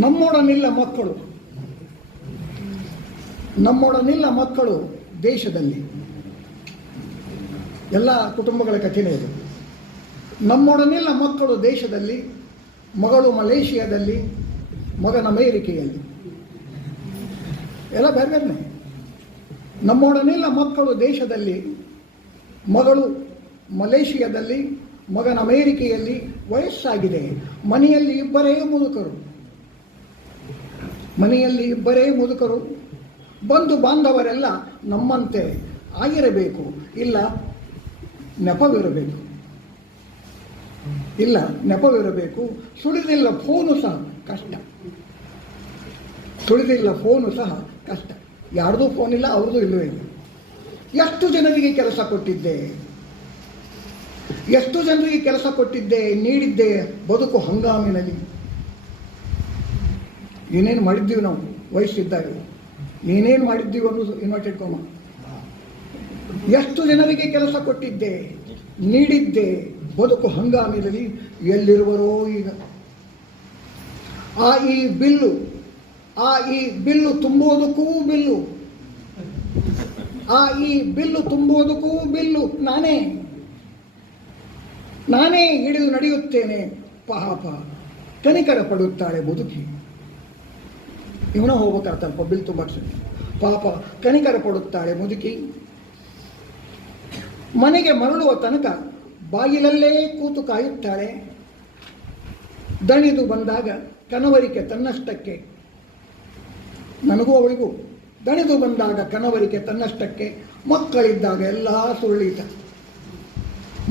ನಮ್ಮೊಡನಿಲ್ಲ ಮಕ್ಕಳು, ನಮ್ಮೊಡನಿಲ್ಲ ಮಕ್ಕಳು ದೇಶದಲ್ಲಿ. ಎಲ್ಲ ಕುಟುಂಬಗಳ ಕಥೆನೇ ಇದು. ನಮ್ಮೊಡನಿಲ್ಲ ಮಕ್ಕಳು ದೇಶದಲ್ಲಿ, ಮಗಳು ಮಲೇಷಿಯಾದಲ್ಲಿ, ಮಗನ ಅಮೇರಿಕೆಯಲ್ಲಿ. ಎಲ್ಲ ಬೇರೆ ಬೇರೆ. ನಮ್ಮೊಡನಿಲ್ಲ ಮಕ್ಕಳು ದೇಶದಲ್ಲಿ, ಮಗಳು ಮಲೇಷಿಯಾದಲ್ಲಿ, ಮಗನ ಅಮೇರಿಕೆಯಲ್ಲಿ. ವಯಸ್ಸಾಗಿದೆ, ಮನೆಯಲ್ಲಿ ಇಬ್ಬರೇ ಮುದುಕರು, ಮನೆಯಲ್ಲಿ ಇಬ್ಬರೇ ಮುದುಕರು. ಬಂಧು ಬಾಂಧವರೆಲ್ಲ ನಮ್ಮಂತೆ ಆಗಿರಬೇಕು, ಇಲ್ಲ ನೆಪವಿರಬೇಕು, ಇಲ್ಲ ನೆಪವಿರಬೇಕು. ಸುಳಿದಿಲ್ಲ ಫೋನು ಸಹ ಕಷ್ಟ, ಸುಳಿದಿಲ್ಲ ಫೋನು ಸಹ ಕಷ್ಟ. ಯಾರ್ದೂ ಫೋನ್ ಇಲ್ಲ, ಅವ್ರದ್ದು ಇಲ್ಲವೇ ಇಲ್ಲ. ಎಷ್ಟು ಜನರಿಗೆ ಕೆಲಸ ಕೊಟ್ಟಿದ್ದೆ, ಎಷ್ಟು ಜನರಿಗೆ ಕೆಲಸ ಕೊಟ್ಟಿದ್ದೆ, ನೀಡಿದ್ದೆ ಬದುಕು ಹಂಗಾಮಿನಲ್ಲಿ. ಏನೇನು ಮಾಡಿದ್ದೀವಿ ನಾವು ವಯಸ್ಸಿದ್ದಾಗ, ನೀನೇನು ಮಾಡಿದ್ದೀವಿ ಅನ್ನೋದು ಇನ್ವರ್ಟೆಡ್ ಕೋಮ. ಎಷ್ಟು ಜನರಿಗೆ ಕೆಲಸ ಕೊಟ್ಟಿದ್ದೆ, ನೀಡಿದ್ದೆ ಬದುಕು ಹಂಗಾಮಿನಲ್ಲಿ. ಎಲ್ಲಿರುವರೋ ಈಗ. ಈ ಬಿಲ್ಲು ತುಂಬುವುದಕ್ಕೂ ಬಿಲ್ಲು, ಈ ಬಿಲ್ಲು ತುಂಬುವುದಕ್ಕೂ ಬಿಲ್ಲು. ನಾನೇ ಹಿಡಿದು ನಡೆಯುತ್ತೇನೆ. ಪಾಪ ಕನಿಕರ ಪಡುತ್ತಾಳೆ ಮುದುಕಿ. ಇವನ ಹೋಗ್ಬೇಕಾಗ್ತಲ್ಪ ಬಿಲ್ ತುಂಬಕ್ಕೆ. ಪಾಪ ಕನಿಕರ ಪಡುತ್ತಾಳೆ ಮುದುಕಿ. ಮನೆಗೆ ಮರಳುವ ತನಕ ಬಾಗಿಲಲ್ಲೇ ಕೂತು ಕಾಯುತ್ತಾಳೆ. ದಣಿದು ಬಂದಾಗ ಕನವರಿಕೆ ತನ್ನಷ್ಟಕ್ಕೆ, ನನಗೂ ಅವಳಿಗೂ ದಣಿದು ಬಂದಾಗ ಕನವರಿಕೆ ತನ್ನಷ್ಟಕ್ಕೆ. ಮಕ್ಕಳಿದ್ದಾಗ ಎಲ್ಲ ಸುರುಳೀತ,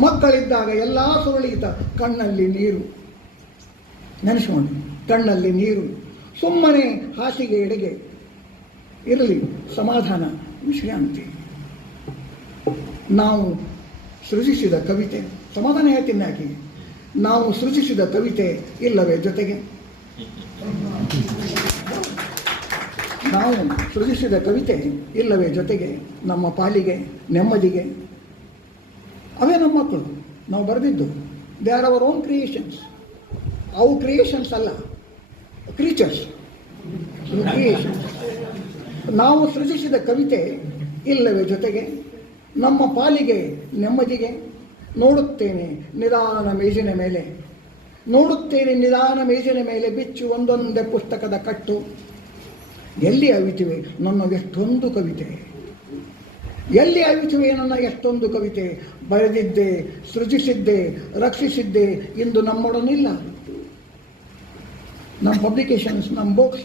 ಮಕ್ಕಳಿದ್ದಾಗ ಎಲ್ಲ ಸುರುಳೀತ. ಕಣ್ಣಲ್ಲಿ ನೀರು, ನೆನೆಸ್ಕೊಂಡು ಕಣ್ಣಲ್ಲಿ ನೀರು. ಸುಮ್ಮನೆ ಹಾಸಿಗೆ ಎಡೆಗೆ ಇರಲಿ ಸಮಾಧಾನ ವಿಶ್ರಾಂತಿ. ನಾವು ಸೃಜಿಸಿದ ಕವಿತೆ, ಸಮಾಧಾನ ಹೇಳ್ತೀನಿ ಆಕೆ, ನಾವು ಸೃಜಿಸಿದ ಕವಿತೆ ಇಲ್ಲವೇ ಜೊತೆಗೆ? ನಾವು ಸೃಜಿಸಿದ ಕವಿತೆ ಇಲ್ಲವೇ ಜೊತೆಗೆ? ನಮ್ಮ ಪಾಲಿಗೆ, ನೆಮ್ಮದಿಗೆ. ಅವೇ ನಮ್ಮ ಮಕ್ಕಳು, ನಾವು ಬರೆದಿದ್ದು. They are our own creations. ಅವು ಕ್ರಿಯೇಷನ್ಸ್ ಅಲ್ಲ, ಕ್ರೀಚರ್ಸ್, ಕ್ರಿಯೇಷನ್ಸ್. ನಾವು ಸೃಜಿಸಿದ ಕವಿತೆ ಇಲ್ಲವೇ ಜೊತೆಗೆ? ನಮ್ಮ ಪಾಲಿಗೆ, ನೆಮ್ಮದಿಗೆ. ನೋಡುತ್ತೇನೆ ನಿಧಾನ ಮೇಜಿನ ಮೇಲೆ, ನೋಡುತ್ತೇನೆ ನಿಧಾನ ಮೇಜಿನ ಮೇಲೆ ಬಿಚ್ಚು ಒಂದೊಂದೇ ಪುಸ್ತಕದ ಕಟ್ಟು. ಎಲ್ಲಿ ಅವಿತಿವೆ ನನ್ನ ಎಷ್ಟೊಂದು ಕವಿತೆ, ಎಲ್ಲಿ ಅವಿತಿವೆ ನನ್ನ ಎಷ್ಟೊಂದು ಕವಿತೆ. ಬರೆದಿದ್ದೆ, ಸೃಜಿಸಿದ್ದೆ, ರಕ್ಷಿಸಿದ್ದೆ, ಇಂದು ನಮ್ಮೊಡನಿಲ್ಲ. ನಮ್ಮ ಪಬ್ಲಿಕೇಶನ್ಸ್, ನಮ್ಮ ಬುಕ್ಸ್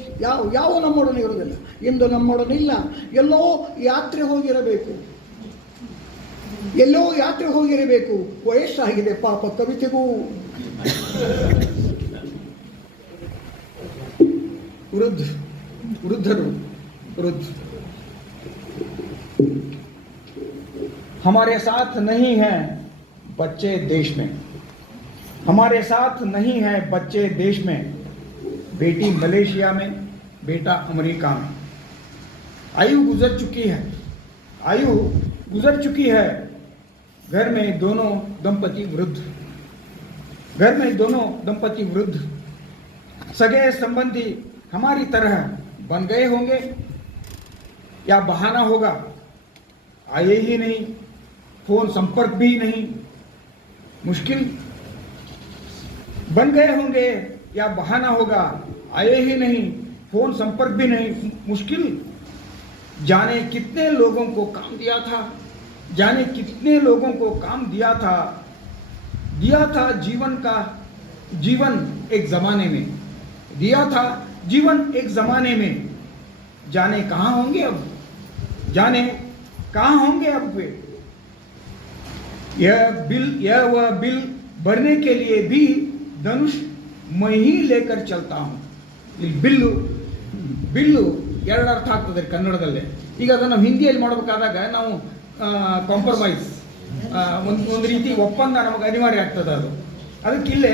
ಯಾವ ನಮ್ಮೊಡನೆ ಇರೋದಿಲ್ಲ, ಇಂದು ನಮ್ಮೊಡನಿಲ್ಲ. ಎಲ್ಲೋ ಯಾತ್ರೆ ಹೋಗಿರಬೇಕು, ಎಲ್ಲೋ ಯಾತ್ರೆ ಹೋಗಿರಬೇಕು. ವಯಸ್ಸಾಗಿದೆ ಪಾಪ ಕವಿತೆಗೂ. ವೃದ್ಧರು. हमारे साथ नहीं है बच्चे देश में, हमारे साथ नहीं है बच्चे देश में. बेटी मलेशिया में, बेटा अमेरिका में. आयु गुजर चुकी है. घर में दोनों दंपति वृद्ध. सगे संबंधी हमारी तरह बन गए होंगे या बहाना होगा. आए ही नहीं, फोन संपर्क भी नहीं. मुश्किल. बन गए होंगे या बहाना होगा. आए ही नहीं, फोन संपर्क भी नहीं. मुश्किल. जाने कितने लोगों को काम दिया था, दिया था जीवन एक जमाने में, दिया था जीवन एक जमाने में, जाने कहाँ होंगे अब, जाने कहाँ होंगे अब वे। यह वह बिल भरने के लिए भी धनुष मैं ही लेकर चलता हूँ। ಇಲ್ಲಿ ಬಿಲ್ಲು ಎರಡು ಅರ್ಥ ಆಗ್ತದೆ ಕನ್ನಡದಲ್ಲೇ. ಈಗ ಅದನ್ನು ನಾವು ಹಿಂದಿಯಲ್ಲಿ ಮಾಡಬೇಕಾದಾಗ ನಾವು ಕಾಂಪ್ರಮೈಸ್, ಒಂದು ರೀತಿ ಒಪ್ಪಂದ ನಮಗೆ ಅನಿವಾರ್ಯ ಆಗ್ತದೆ. ಅದಕ್ಕೆ ಇಲ್ಲೇ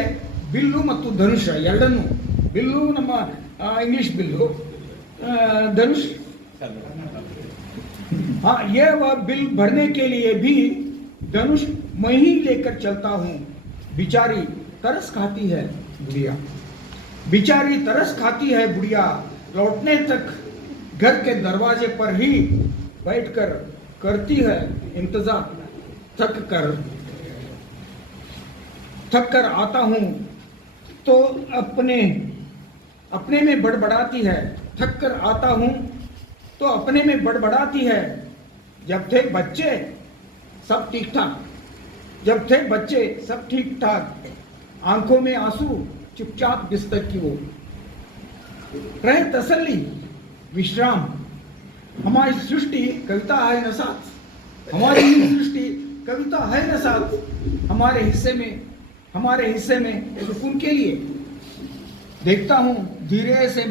ಬಿಲ್ಲು ಮತ್ತು ಧನುಷ ಎರಡನ್ನು, ಬಿಲ್ಲು ನಮ್ಮ ಇಂಗ್ಲಿಷ್ ಬಿಲ್ಲು, ಧನುಷ್. हाँ, ये वह बिल भरने के लिए भी धनुष मैं ही लेकर चलता हूँ। बिचारी तरस खाती है बुढ़िया, बिचारी तरस खाती है बुढ़िया, लौटने तक घर के दरवाजे पर ही बैठकर करती है इंतजार। थक कर आता हूँ तो अपने में बड़बड़ाती है। थक कर आता हूँ तो अपने में बड़बड़ाती है। जब थे बच्चे सब ठीक ठाक, जब थे बच्चे सब ठीक ठाक, आंखों में आंसू चुपचाप बिस्तर की ओर, रहे तसल्ली विश्राम। हमारी सृष्टि कविता है न साथ, हमारी सृष्टि कविता है न साथ, हमारे हिस्से में सुकून के लिए। देखता हूँ धीरे से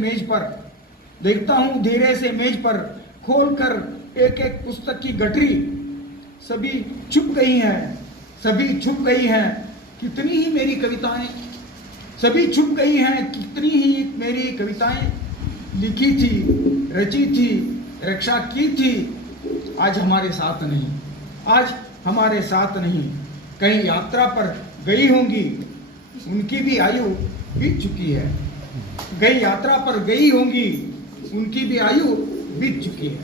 मेज पर खोल कर एक एक पुस्तक की गठरी, सभी छुप गई हैं, कितनी ही मेरी कविताएं, सभी छुप गई हैं, कितनी ही मेरी कविताएं लिखी थी, रची थी, रक्षा की थी, आज हमारे साथ नहीं, कहीं यात्रा पर गई होंगी, उनकी भी आयु बीत चुकी है, कहीं यात्रा पर गई होंगी, उनकी भी आयु बीत चुकी है।